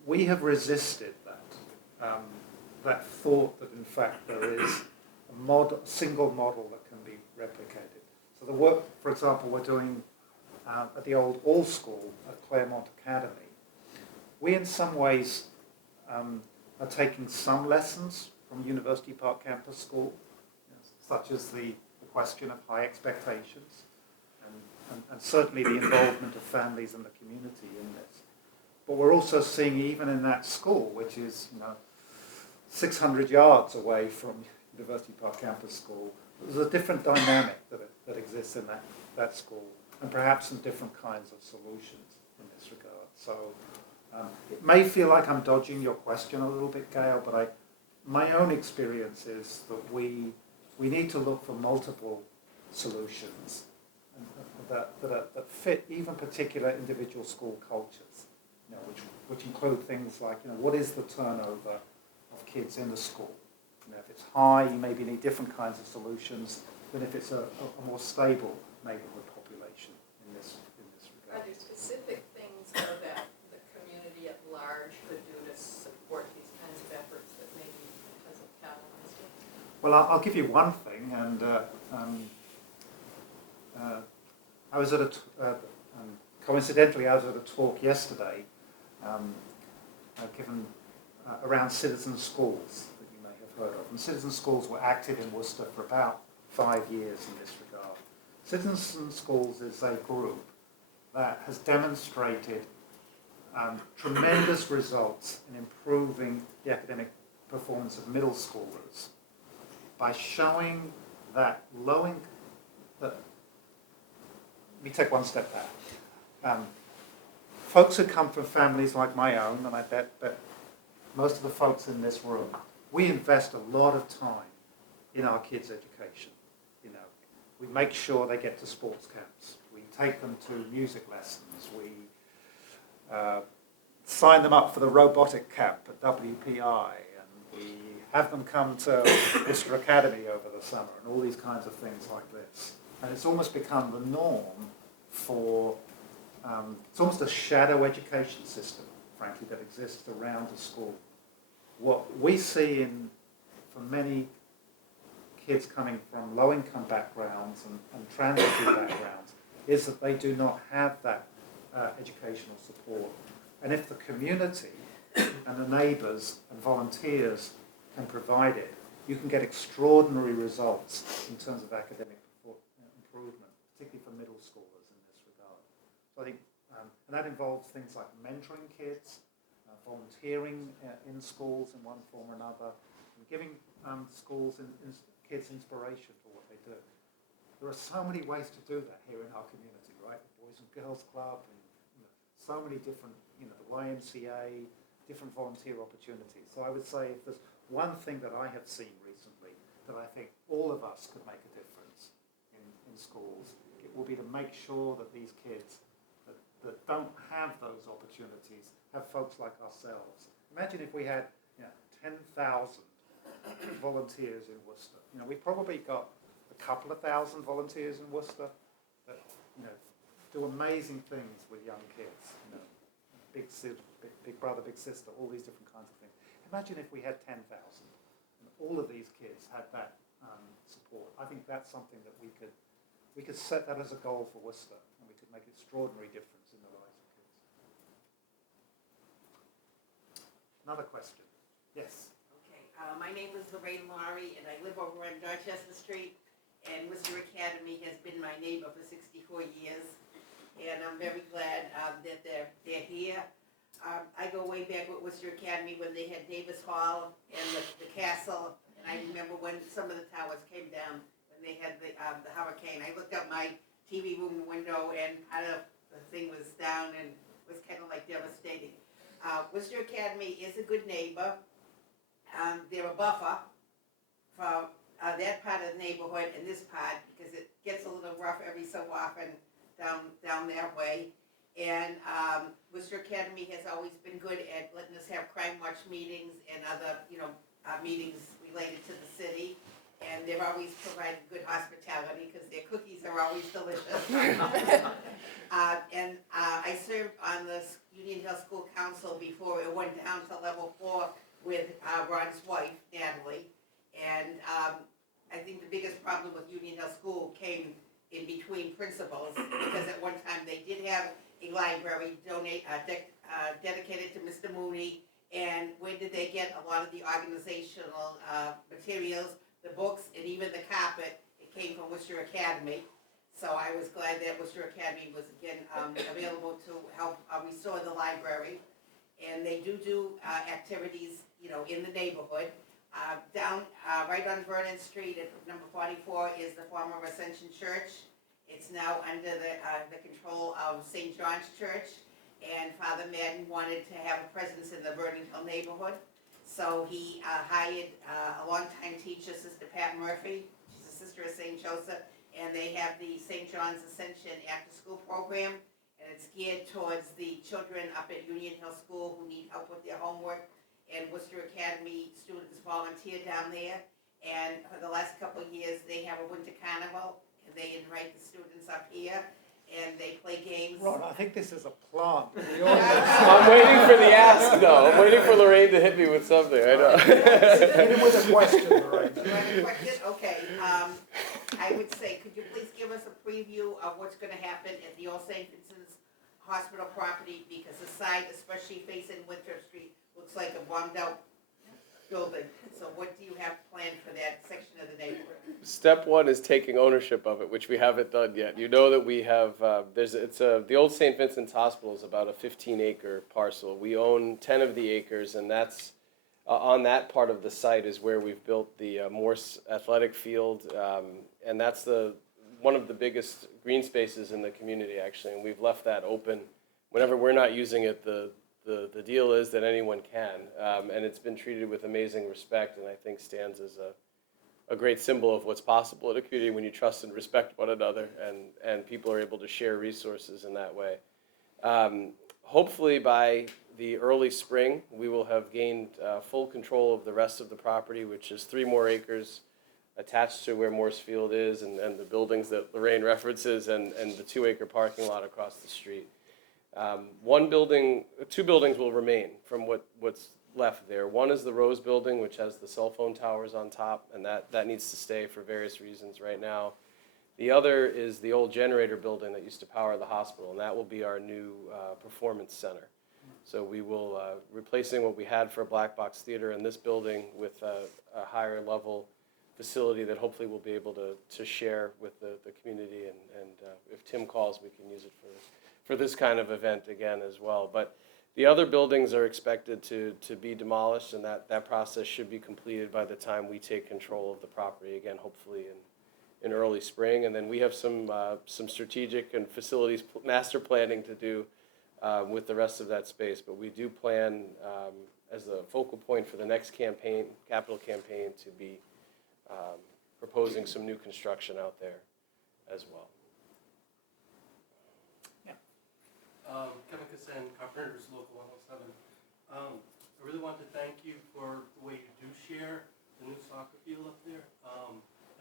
we have resisted that thought that in fact there is a single model that can be replicated. So the work, for example, we're doing at the old All School at Claremont Academy, we in some ways are taking some lessons from University Park Campus School, such as the question of high expectations, and certainly the involvement of families and the community in this. But we're also seeing, even in that school, which is 600 yards away from University Park Campus School, there's a different dynamic that exists in that school, and perhaps some different kinds of solutions in this regard. So it may feel like I'm dodging your question a little bit, Gail, but my own experience is that we need to look for multiple solutions that fit even particular individual school cultures, which include things like, what is the turnover of kids in the school? If it's high, you maybe need different kinds of solutions than if it's a more stable neighborhood population in this regard. Are there specific things though that the community at large could do to support these kinds of efforts that maybe hasn't catalyzed it? Well, I'll give you one thing, and I was at coincidentally, I was at a talk yesterday given around citizen schools that you may have heard of. And citizen schools were active in Worcester for about 5 years in this regard. Citizen schools is a group that has demonstrated tremendous results in improving the academic performance of middle schoolers by showing that let me take one step back. Folks who come from families like my own, and I bet most of the folks in this room, we invest a lot of time in our kids' education. We make sure they get to sports camps. We take them to music lessons. We sign them up for the robotic camp at WPI, and we have them come to Worcester Academy over the summer, and all these kinds of things like this. And it's almost become the norm for, it's almost a shadow education system, frankly, that exists around a school. What we see for many kids coming from low-income backgrounds and transitory backgrounds is that they do not have that educational support. And if the community and the neighbours and volunteers can provide it, you can get extraordinary results in terms of academic improvement, particularly for middle schoolers in this regard. So I think, and that involves things like mentoring kids, volunteering in schools in one form or another, and giving schools and kids inspiration for what they do. There are so many ways to do that here in our community, right? The Boys and Girls Club, and so many different, the YMCA, different volunteer opportunities. So I would say if there's one thing that I have seen recently that I think all of us could make a difference in schools, it will be to make sure that these kids that don't have those opportunities have folks like ourselves. Imagine if we had 10,000 volunteers in Worcester. We probably got a couple of thousand volunteers in Worcester that do amazing things with young kids. Big brother, big sister, all these different kinds of things. Imagine if we had 10,000 and all of these kids had that support. I think that's something that we could set that as a goal for Worcester, and we could make an extraordinary difference in the lives of kids. Another question. Yes. Okay. My name is Lorraine Laurie, and I live over on Dorchester Street. And Worcester Academy has been my neighbor for 64 years, and I'm very glad that they're here. I go way back with Worcester Academy when they had Davis Hall and the castle, and I remember when some of the towers came down when they had the hurricane. I looked out my TV room window, and part of the thing was down, and it was kind of like devastating. Worcester Academy is a good neighbor. They're a buffer for that part of the neighborhood and this part, because it gets a little rough every so often down that way. And Worcester Academy has always been good at letting us have crime watch meetings and other, meetings related to the city. And they've always provided good hospitality because their cookies are always delicious. And I served on the Union Hill School Council before it went down to level 4 with Ron's wife, Natalie. And I think the biggest problem with Union Hill School came in between principals, because at one time they did have a library dedicated to Mr. Mooney, and where did they get a lot of the organizational materials, the books, and even the carpet? It came from Worcester Academy. So I was glad that Worcester Academy was again available to help restore the library. And they do activities, in the neighborhood. Down right on Vernon Street at number 44 is the former Ascension Church. It's now under the control of St. John's Church, and Father Madden wanted to have a presence in the Vernon Hill neighborhood. So he hired a longtime teacher, Sister Pat Murphy. She's a sister of St. Joseph, and they have the St. John's Ascension after-school program, and it's geared towards the children up at Union Hill School who need help with their homework. And Worcester Academy students volunteer down there, and for the last couple of years they have a winter carnival, and they invite the students up here, and they play games. Ron, I think this is a plant. I'm waiting for the ask, though. I'm waiting for Lorraine to hit me with something. I know. Hit him with a question, Lorraine. You have a question? Okay. I would say, could you please give us a preview of what's going to happen at the Old St. Vincent's Hospital property, because the site, especially facing Winthrop Street, looks like a bombed out building. So what do you have planned for that section of the neighborhood? Step one is taking ownership of it, which we haven't done yet. You know that we have, the old St. Vincent's Hospital is about a 15-acre parcel. We own 10 of the acres, and that's, on that part of the site is where we've built the Morse athletic field, and that's one of the biggest green spaces in the community, actually, and we've left that open. Whenever we're not using it, the deal is that anyone can, and it's been treated with amazing respect, and I think stands as a great symbol of what's possible in a community when you trust and respect one another, and people are able to share resources in that way. Hopefully by the early spring, we will have gained full control of the rest of the property, which is 3 more acres attached to where Morse Field is and the buildings that Lorraine references and the 2-acre parking lot across the street. 2 buildings will remain from what's left there. One is the Rose Building, which has the cell phone towers on top, and that needs to stay for various reasons right now. The other is the old generator building that used to power the hospital, and that will be our new performance center. So we will, replacing what we had for a black box theater in this building with a higher level facility that hopefully we'll be able to share with the community, and if Tim calls, we can use it for this kind of event again as well. But the other buildings are expected to be demolished, and that process should be completed by the time we take control of the property again, hopefully in early spring. And then we have some strategic and facilities master planning to do with the rest of that space. But we do plan as the focal point for the next campaign, capital campaign, to be proposing some new construction out there as well. Kevin Kassan, Carpenters Local 107. I really want to thank you for the way you do share the new soccer field up there.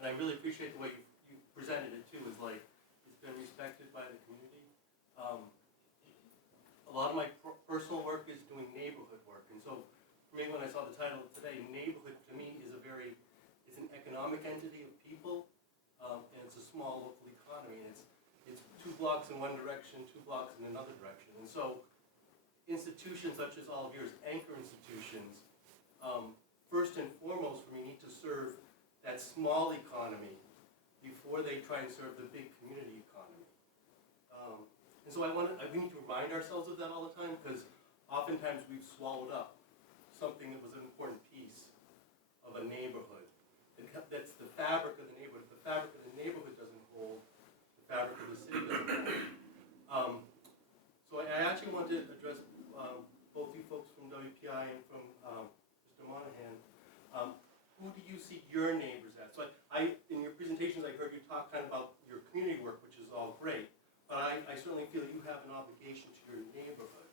And I really appreciate the way you presented it too, is like it's been respected by the community. A lot of my personal work is doing neighborhood work. And so for me, when I saw the title today, neighborhood to me is an economic entity of people, and it's a small local economy. And it's 2 blocks in one direction, 2 blocks in another direction. And so institutions such as all of yours, anchor institutions, first and foremost for me need to serve that small economy before they try and serve the big community economy. And so we need to remind ourselves of that all the time, because oftentimes we've swallowed up something that was an important piece of a neighborhood. That's the fabric of the neighborhood. The fabric of the neighborhood doesn't hold, the fabric of the city doesn't hold. So I actually want to address both you folks from WPI and from Mr. Monahan. Who do you see your neighbors as? So in your presentations, I heard you talk kind of about your community work, which is all great, but I certainly feel you have an obligation to your neighborhood.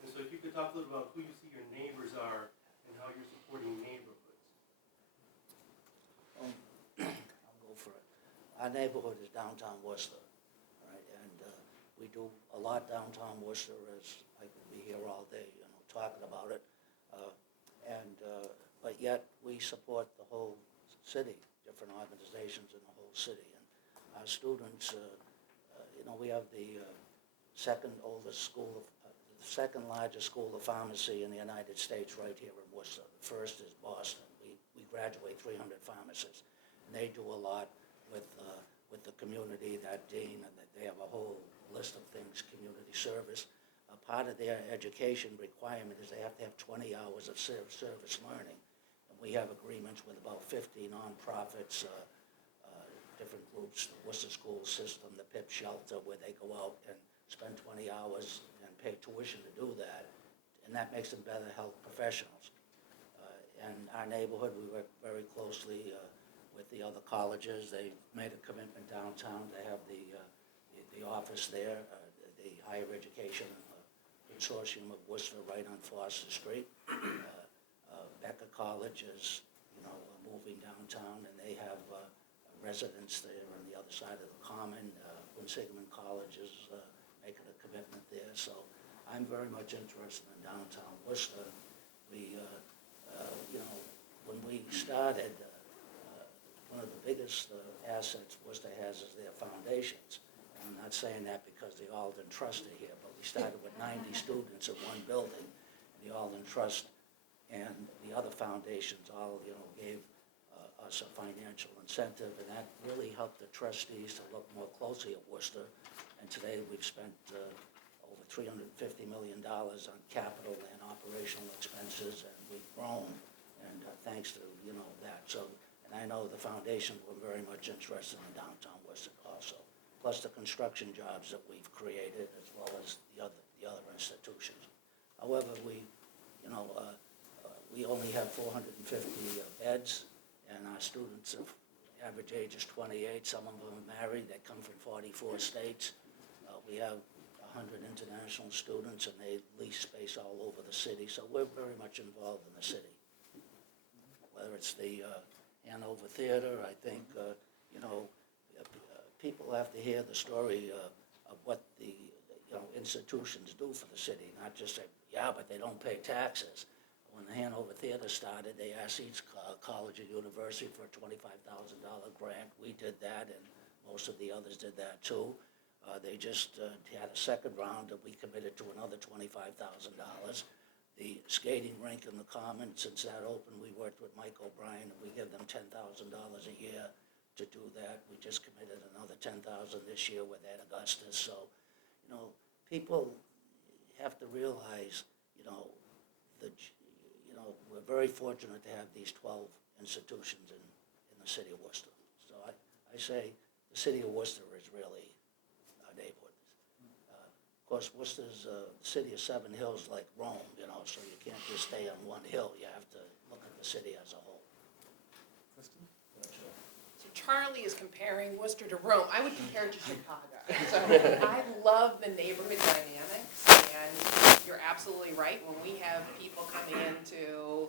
And so if you could talk a little about who you see your neighbors are and how you're supporting neighborhoods. I'll go for it. Our neighborhood is downtown Worcester, right? And we do a lot downtown Worcester, as I could be here all day, talking about it. But yet we support the whole city, different organizations in the whole city. And our students, we have the second largest school of pharmacy in the United States right here in Worcester. The first is Boston. We graduate 300 pharmacists. And they do a lot with the community, that dean, and they have a whole list of things, community service. Part of their education requirement is they have to have 20 hours of service learning. And we have agreements with about 50 nonprofits, different groups, the Worcester School System, the PIP Shelter, where they go out and spend 20 hours and pay tuition to do that. And that makes them better health professionals. In our neighborhood, we work very closely with the other colleges. They've made a commitment downtown to have the office there, the Higher Education Consortium of Worcester right on Foster Street. Becker College is, moving downtown, and they have residents there on the other side of the common. Quinsigamond College is making a commitment there. So I'm very much interested in downtown Worcester. When we started, one of the biggest assets Worcester has is their foundations. And I'm not saying that because the Alden Trust are here, but we started with 90 students in one building. And the Alden Trust and the other foundations all, gave us a financial incentive, and that really helped the trustees to look more closely at Worcester. And today we've spent over $350 million on capital and operational expenses, and we've grown, and thanks to, that. So, and I know the foundation were very much interested in downtown Worcester also, plus the construction jobs that we've created, as well as the other institutions. However, we only have 450 beds, and our students, average age is 28. Some of them are married. They come from 44 states. We have 100 international students, and they lease space all over the city, so we're very much involved in the city. Whether it's the Hanover Theater, I think, people have to hear the story of what the institutions do for the city, not just say, yeah, but they don't pay taxes. When the Hanover Theater started, they asked each college or university for a $25,000 grant. We did that, and most of the others did that too. They just had a second round, and we committed to another $25,000. The skating rink in the Common, since that opened, we worked with Mike O'Brien, and we give them $10,000 a year to do that. We just committed another $10,000 this year with Ed Augustus. So, people have to realize, we're very fortunate to have these 12 institutions in the city of Worcester. So I say the city of Worcester is really our neighborhood. Of course, Worcester's a city of 7 hills like Rome, so you can't just stay on one hill. You have to look at the city as a whole. Kristen? So Charlie is comparing Worcester to Rome. I would compare it to Chicago. So I love the neighborhood dynamics, and you're absolutely right. When we have people coming in to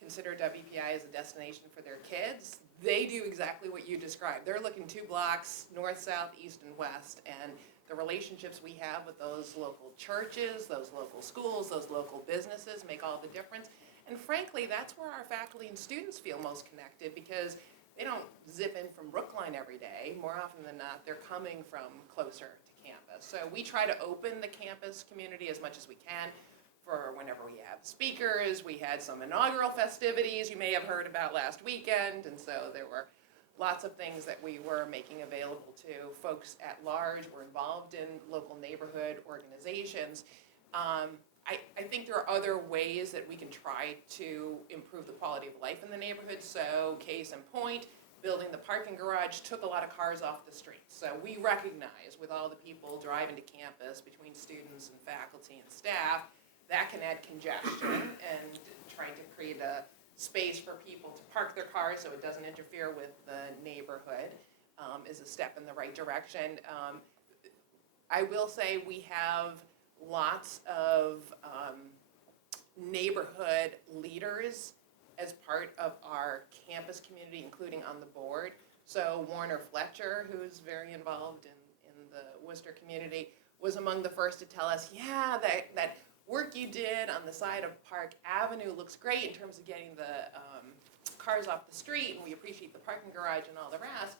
consider WPI as a destination for their kids, they do exactly what you described. They're looking 2 blocks, north, south, east, and west, and the relationships we have with those local churches, those local schools, those local businesses make all the difference. And frankly, that's where our faculty and students feel most connected, because they don't zip in from Brookline every day. More often than not, they're coming from closer to campus. So we try to open the campus community as much as we can for whenever we have speakers. We had some inaugural festivities you may have heard about last weekend, and so there were lots of things that we were making available to folks at large. We're involved in local neighborhood organizations. I think there are other ways that we can try to improve the quality of life in the neighborhood. So case in point, building the parking garage took a lot of cars off the street. So we recognize with all the people driving to campus between students and faculty and staff, that can add congestion, and trying to create a space for people to park their cars so it doesn't interfere with the neighborhood is a step in the right direction. I will say we have lots of neighborhood leaders as part of our campus community, including on the board. So Warner Fletcher, who's very involved in the Worcester community, was among the first to tell us, yeah, that work you did on the side of Park Avenue looks great in terms of getting the cars off the street, and we appreciate the parking garage and all the rest,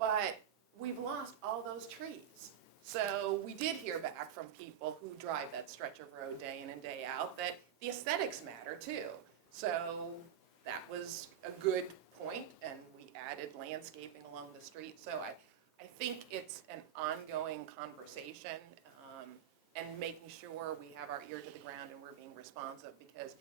but we've lost all those trees. So we did hear back from people who drive that stretch of road day in and day out that the aesthetics matter too. So that was a good point, and we added landscaping along the street. So I think it's an ongoing conversation, and making sure we have our ear to the ground and we're being responsive, because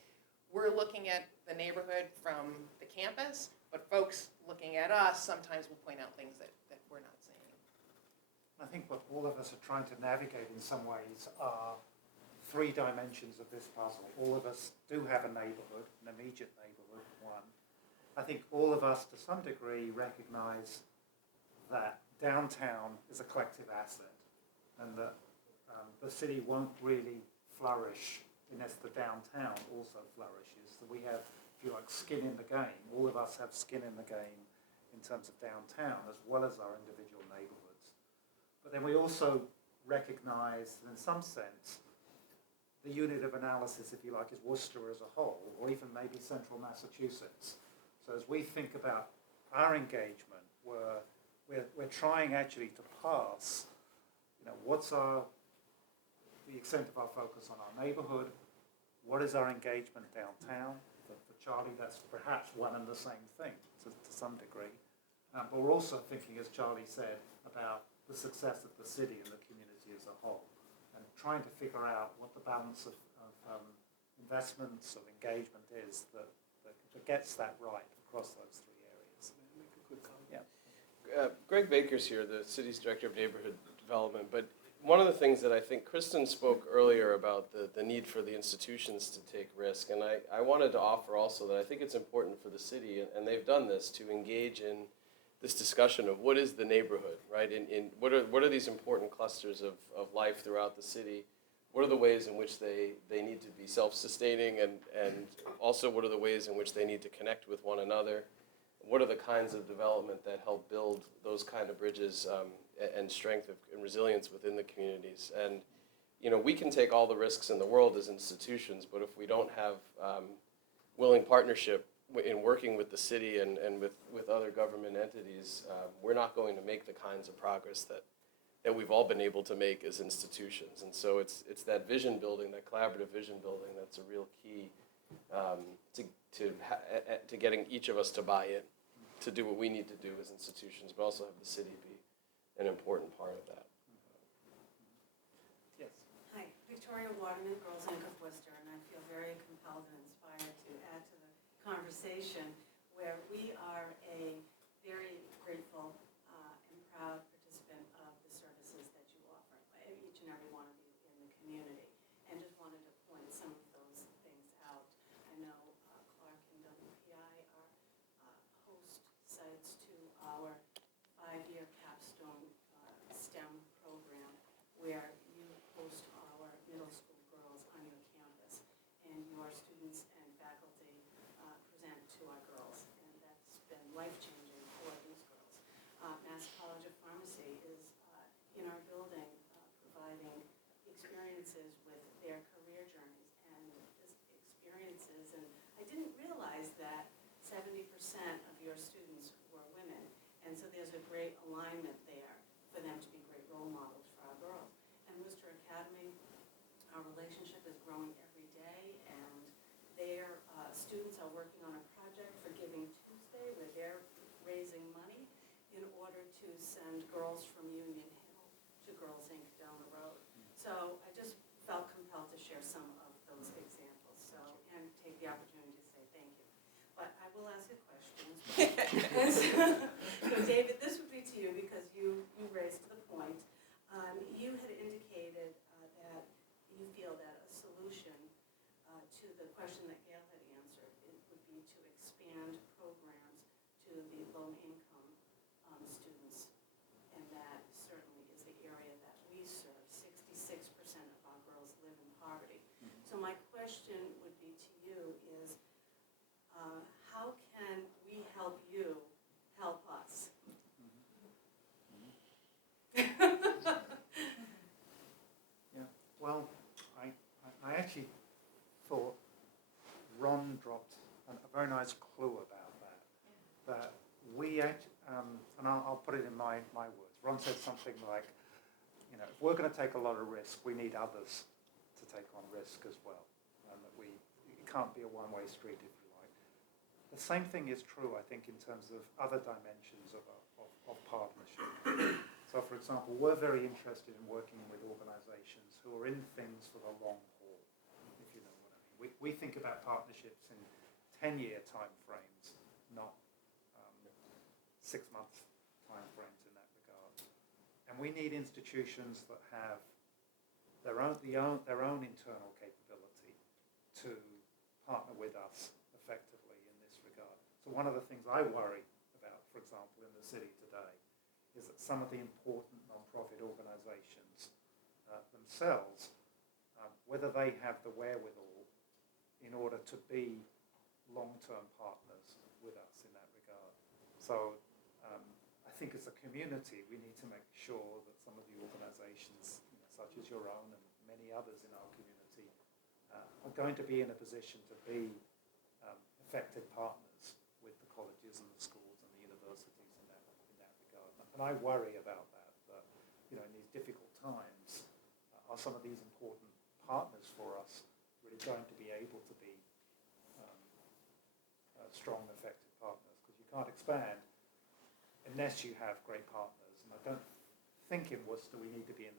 we're looking at the neighborhood from the campus, but folks looking at us sometimes will point out things that we're not seeing. I think what all of us are trying to navigate in some ways are 3 dimensions of this puzzle. All of us do have a neighborhood, an immediate neighborhood, one. I think all of us, to some degree, recognize that downtown is a collective asset, and that the city won't really flourish unless the downtown also flourishes. So we have, if you like, skin in the game. All of us have skin in the game in terms of downtown as well as our individual neighborhoods. But then we also recognize, in some sense, the unit of analysis, if you like, is Worcester as a whole, or even maybe central Massachusetts. So as we think about our engagement, we're trying actually to pass, what's the extent of our focus on our neighborhood, what is our engagement downtown. For Charlie, that's perhaps one and the same thing to some degree. But we're also thinking, as Charlie said, about the success of the city and the community as a whole, and trying to figure out what the balance of investments, of engagement is that gets that right across those 3 areas. May I make a quick comment? Yeah. Greg Baker's here, the city's director of neighborhood development, but one of the things that I think Kristen spoke earlier about the need for the institutions to take risk, and I wanted to offer also that I think it's important for the city, and they've done this, to engage in this discussion of what is the neighborhood, right? In what are these important clusters of life throughout the city? What are the ways in which they need to be self-sustaining, and also what are the ways in which they need to connect with one another? What are the kinds of development that help build those kind of bridges and strength and resilience within the communities? And we can take all the risks in the world as institutions, but if we don't have willing partnership in working with the city and with other government entities, we're not going to make the kinds of progress that we've all been able to make as institutions. And so it's that vision building, that collaborative vision building, that's a real key to getting each of us to buy in, to do what we need to do as institutions, but also have the city be an important part of that. Yes. Hi, Victoria Waterman, Girls Inc. of Worcester, and I feel very compelled and inspired to add to the conversation where we are a very grateful and proud participant of the services that you offer, each and every one of you in the community, and just wanted to point some of those things out. I know Clark and WPI are host sites to our 5-year capstone STEM program, where you host our middle school girls on your campus, and your students and faculty present to our girls, and that's been life-changing for these girls. Mass College of Pharmacy is in our building providing experiences with their career journeys and just experiences, and I didn't realize that 70% of your students were women, and so there's a great alignment there for them to be great role models for our girls. And Worcester Academy, our relationship is growing every day, and their students are working on a project for Giving Tuesday where they're raising money in order to send girls from Union Hill to Girls Inc. down the road. So I just felt compelled to share some of those examples, and take the opportunity to say thank you. But I will ask you questions. So David, this would be to you because you raised the point. You had indicated that you feel that a solution to the question that Gail had answered, it would be to expand programs to the low-income students, and that certainly is the area that we serve. 66% of our girls live in poverty. So my question would be to you is, how can we help you help us? Yeah, well, I actually thought Ron dropped a very nice clue about that. That we actually, and I'll put it in my words. Ron said something like, if we're going to take a lot of risk, we need others to take on risk as well. And that it can't be a one-way street, if you like. The same thing is true, I think, in terms of other dimensions of partnership. So, for example, we're very interested in working with organizations who are in things for the long haul, if you know what I mean. We think about partnerships in 10-year time frames, not 6-month time frames in that regard. And we need institutions that have their own internal capability to partner with us effectively in this regard. So one of the things I worry about, for example, in the city today, is that some of the important non-profit organizations themselves, whether they have the wherewithal in order to be long-term partners with us in that regard. So I think as a community, we need to make sure that some of the organizations, such as your own and many others in our community, are going to be in a position to be effective partners with the colleges and the schools and the universities in that regard. And I worry about that in these difficult times, are some of these important partners for us really going to be able to be strong, effective partners? Because you can't expand unless you have great partners. And I don't think in Worcester we need to be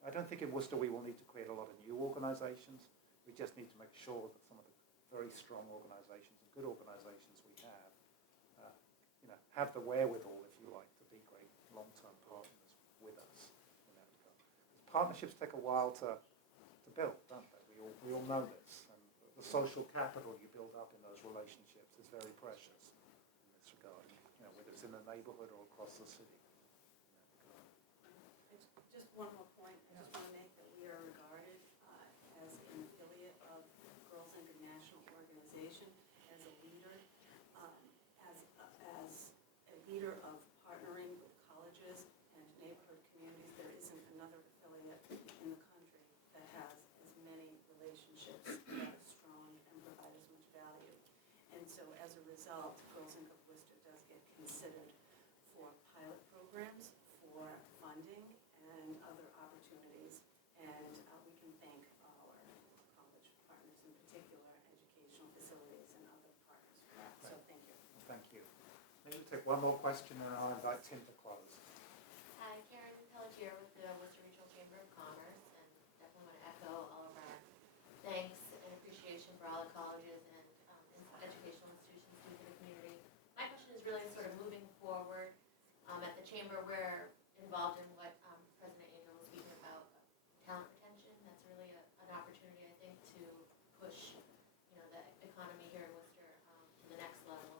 I don't think in Worcester we will need to create a lot of new organizations. We just need to make sure that some of the very strong organizations and good organizations we have the wherewithal, if you like, to be great long-term partners with us in that regard. Partnerships take a while to build, don't they? We all know this. And the social capital you build up in those relationships is very precious in this regard. schools in the neighborhood or across the city. Just one more point, I just want to make that we are regarded as an affiliate of Girls Inc. National Organization, as a leader, as a leader of partnering with colleges and neighborhood communities. There isn't another affiliate in the country that has as many relationships that are strong and provide as much value. And so as a result, Girls Inc. of Worcester does get considered for pilot programs, for funding, and other opportunities. And we can thank our college partners, in particular, educational facilities and other partners for that. So thank you. Thank you. Maybe we'll take one more question and I'll invite Tim to close. Hi, Karen Pelletier with the Worcester Regional Chamber of Commerce, and definitely want to echo all of our thanks and appreciation for all the colleges and educational institutions do for the community. My question is really sort of moving forward at the chamber. We're involved in what President Angel was speaking about, talent retention. That's really an opportunity, I think, to push, the economy here in Worcester to the next level.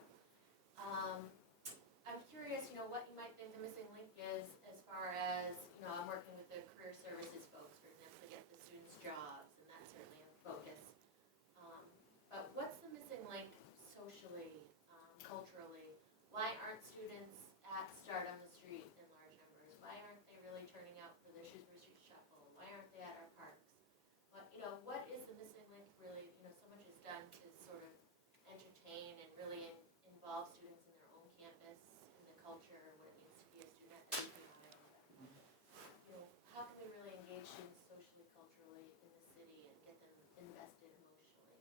I'm curious, what you might think the missing link is as far as, I'm working with the career services folks, for example, to get the students jobs, and that's certainly a focus. But what's the missing link socially, culturally? Why aren't students at Start on the Street in large numbers? Why aren't they really turning out for the Shrewsbury Street Shuffle? Why aren't they at our parks? What is the missing link really? So much is done to sort of entertain and really involve students in their own campus, in the culture, what it means to be a student at everything on it. How can we really engage students socially, culturally in the city and get them invested emotionally?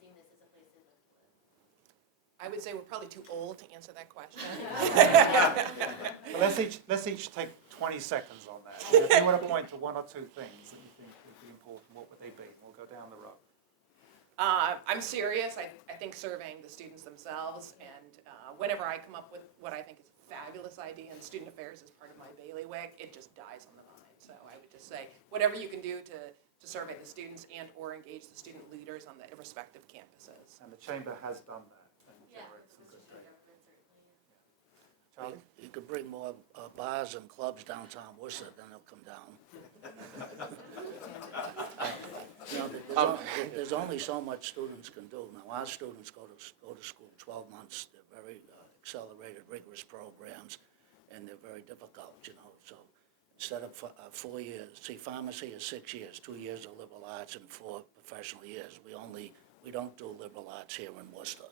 Seeing this as a place they live to live. I would say we're probably too old to answer that question. But let's each take 20 seconds on that. If you want to point to one or two things that you think would be important, what would they be? We'll go down the road. I'm serious. I think surveying the students themselves, and whenever I come up with what I think is a fabulous idea, and student affairs is part of my bailiwick, it just dies on the vine. So I would just say, whatever you can do to survey the students and or engage the student leaders on the respective campuses. And the chamber has done that and Yeah, generates some good Worcester data. government certainly. Charlie? You could bring more bars and clubs downtown Worcester, then they'll come down. There's only so much students can do. Now, our students go to school 12 months. They're very accelerated, rigorous programs, and they're very difficult, So instead of 4 years, see, pharmacy is 6 years, 2 years of liberal arts and 4 professional years. We don't do liberal arts here in Worcester.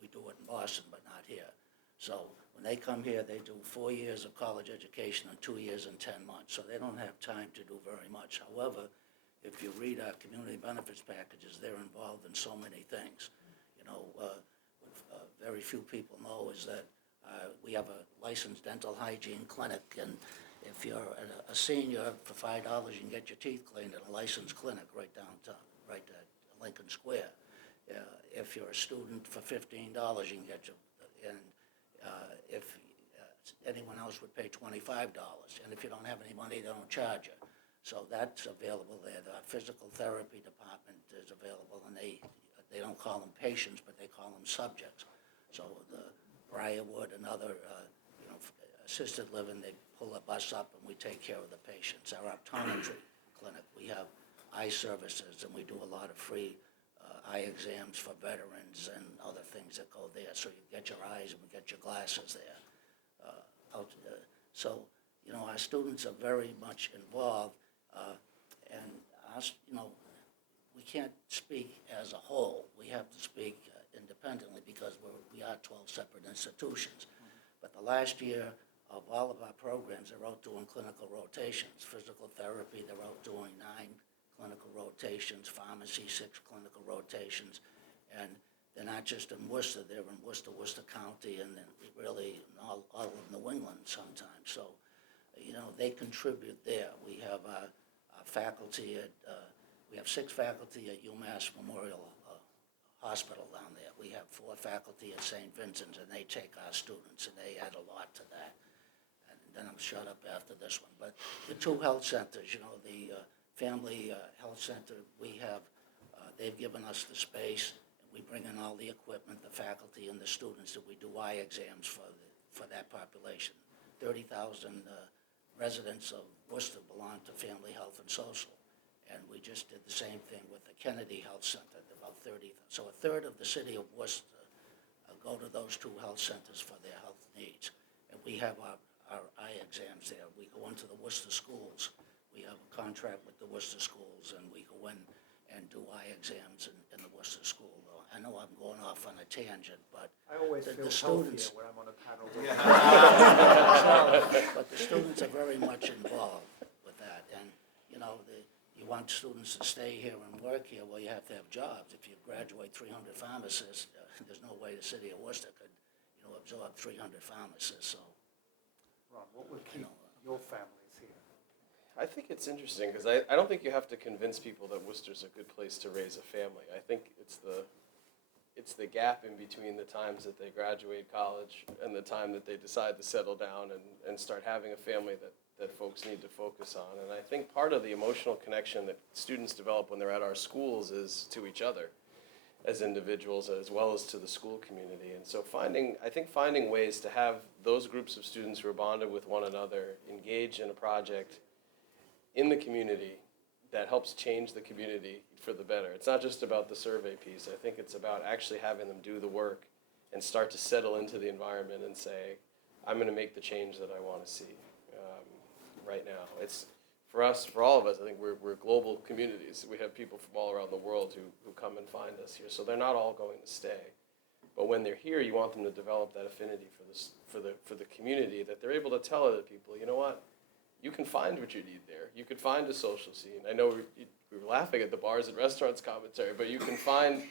We do it in Boston, but not here. So when they come here, they do 4 years of college education and 2 years and 10 months. So they don't have time to do very much. However, if you read our community benefits packages, they're involved in so many things. What very few people know is that we have a licensed dental hygiene clinic, and if you're a senior, for $5, you can get your teeth cleaned in a licensed clinic right downtown, right at Lincoln Square. If you're a student, for $15, you can get your, and if anyone else would pay $25, and if you don't have any money, they don't charge you. So that's available there. The physical therapy department is available, and they don't call them patients, but they call them subjects. So the Briarwood and other, assisted living, they pull a bus up and we take care of the patients. Our optometry clinic, we have eye services, and we do a lot of free eye exams for veterans and other things that go there. So you get your eyes and we get your glasses there. So, our students are very much involved, and us, we can't speak as a whole. We have to speak independently because we are 12 separate institutions. But the last year of all of our programs, they're out doing clinical rotations. Physical therapy, they're out doing 9 clinical rotations, pharmacy, 6 clinical rotations, and they're not just in Worcester, they're in Worcester, Worcester County, and then really all of New England sometimes. So, they contribute there. We have faculty at, we have 6 faculty at UMass Memorial Hospital down there. We have 4 faculty at St. Vincent's, and they take our students, and they add a lot to that. And then I'll shut up after this one. But the 2 health centers, the Family Health Center, we have, they've given us the space, and we bring in all the equipment, the faculty, and the students, that we do eye exams for that population. 30,000 residents of Worcester belong to Family Health and Social. And we just did the same thing with the Kennedy Health Center, about 30. So a third of the city of Worcester go to those two health centers for their health needs. And we have our eye exams there. We go into the Worcester schools. We have a contract with the Worcester schools, and we go in and do eye exams in the Worcester school. I know I'm going off on a tangent, but I always the feel students, healthier when I'm on a panel. but the students are very much involved with that. And, you know, you want students to stay here and work here, well, you have to have jobs. If you graduate 300 pharmacists, there's no way the city of Worcester could, absorb 300 pharmacists. So, Ron, what would keep your families here? I think it's interesting because I don't think you have to convince people that Worcester's a good place to raise a family. I think it's the gap in between the times that they graduate college and the time that they decide to settle down and start having a family that folks need to focus on. And I think part of the emotional connection that students develop when they're at our schools is to each other as individuals as well as to the school community. And so finding ways to have those groups of students who are bonded with one another engage in a project in the community that helps change the community for the better. It's not just about the survey piece. I think it's about actually having them do the work and start to settle into the environment and say, I'm going to make the change that I want to see right now. It's for us, for all of us, I think we're global communities. We have people from all around the world who come and find us here. So they're not all going to stay. But when they're here, you want them to develop that affinity for the community, that they're able to tell other people, you know what? You can find what you need there. You can find a social scene. I know we were laughing at the bars and restaurants commentary, but you can find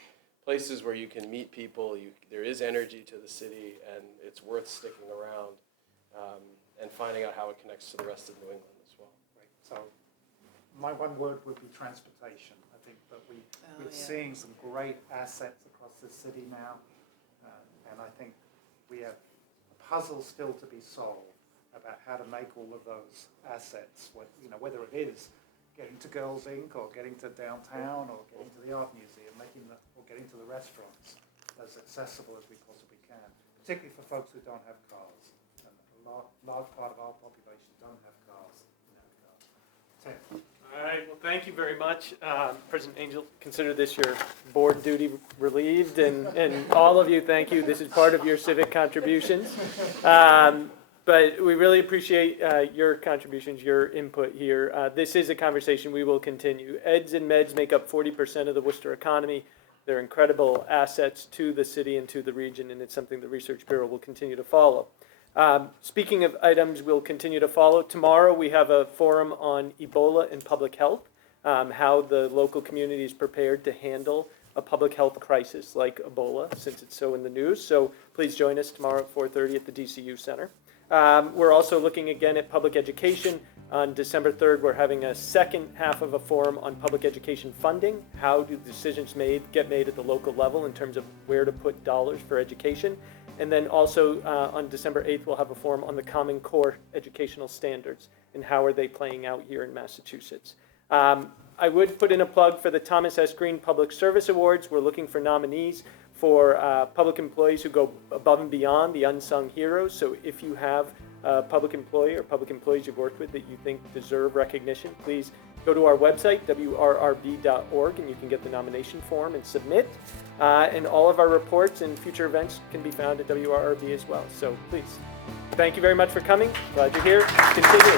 places where you can meet people. There is energy to the city, and it's worth sticking around and finding out how it connects to the rest of New England as well. Right. So my one word would be transportation. I think that we're seeing some great assets across the city now, and I think we have a puzzle still to be solved about how to make all of those assets, whether it is getting to Girls Inc. or getting to downtown or getting to the art museum, or getting to the restaurants as accessible as we possibly can, particularly for folks who don't have cars. And a large part of our population don't have cars. Tim. All right, well, thank you very much. President Angel, consider this your board duty relieved, and all of you, thank you. This is part of your civic contributions. But we really appreciate your contributions, your input here. This is a conversation we will continue. Eds and meds make up 40% of the Worcester economy. They're incredible assets to the city and to the region, and it's something the Research Bureau will continue to follow. Speaking of items we'll continue to follow, tomorrow we have a forum on Ebola and public health, how the local community is prepared to handle a public health crisis like Ebola, since it's so in the news. So please join us tomorrow at 4:30 at the DCU Center. We're also looking again at public education. On December 3rd, we're having a second half of a forum on public education funding. How do decisions get made at the local level in terms of where to put dollars for education? And then also on December 8th, we'll have a forum on the Common Core educational standards and how are they playing out here in Massachusetts. I would put in a plug for the Thomas S. Green Public Service Awards. We're looking for nominees for public employees who go above and beyond, the unsung heroes. So if you have a public employee or public employees you've worked with that you think deserve recognition, please go to our website, wrrb.org, and you can get the nomination form and submit. And all of our reports and future events can be found at WRRB as well. So please, thank you very much for coming. Glad you're here. Continue.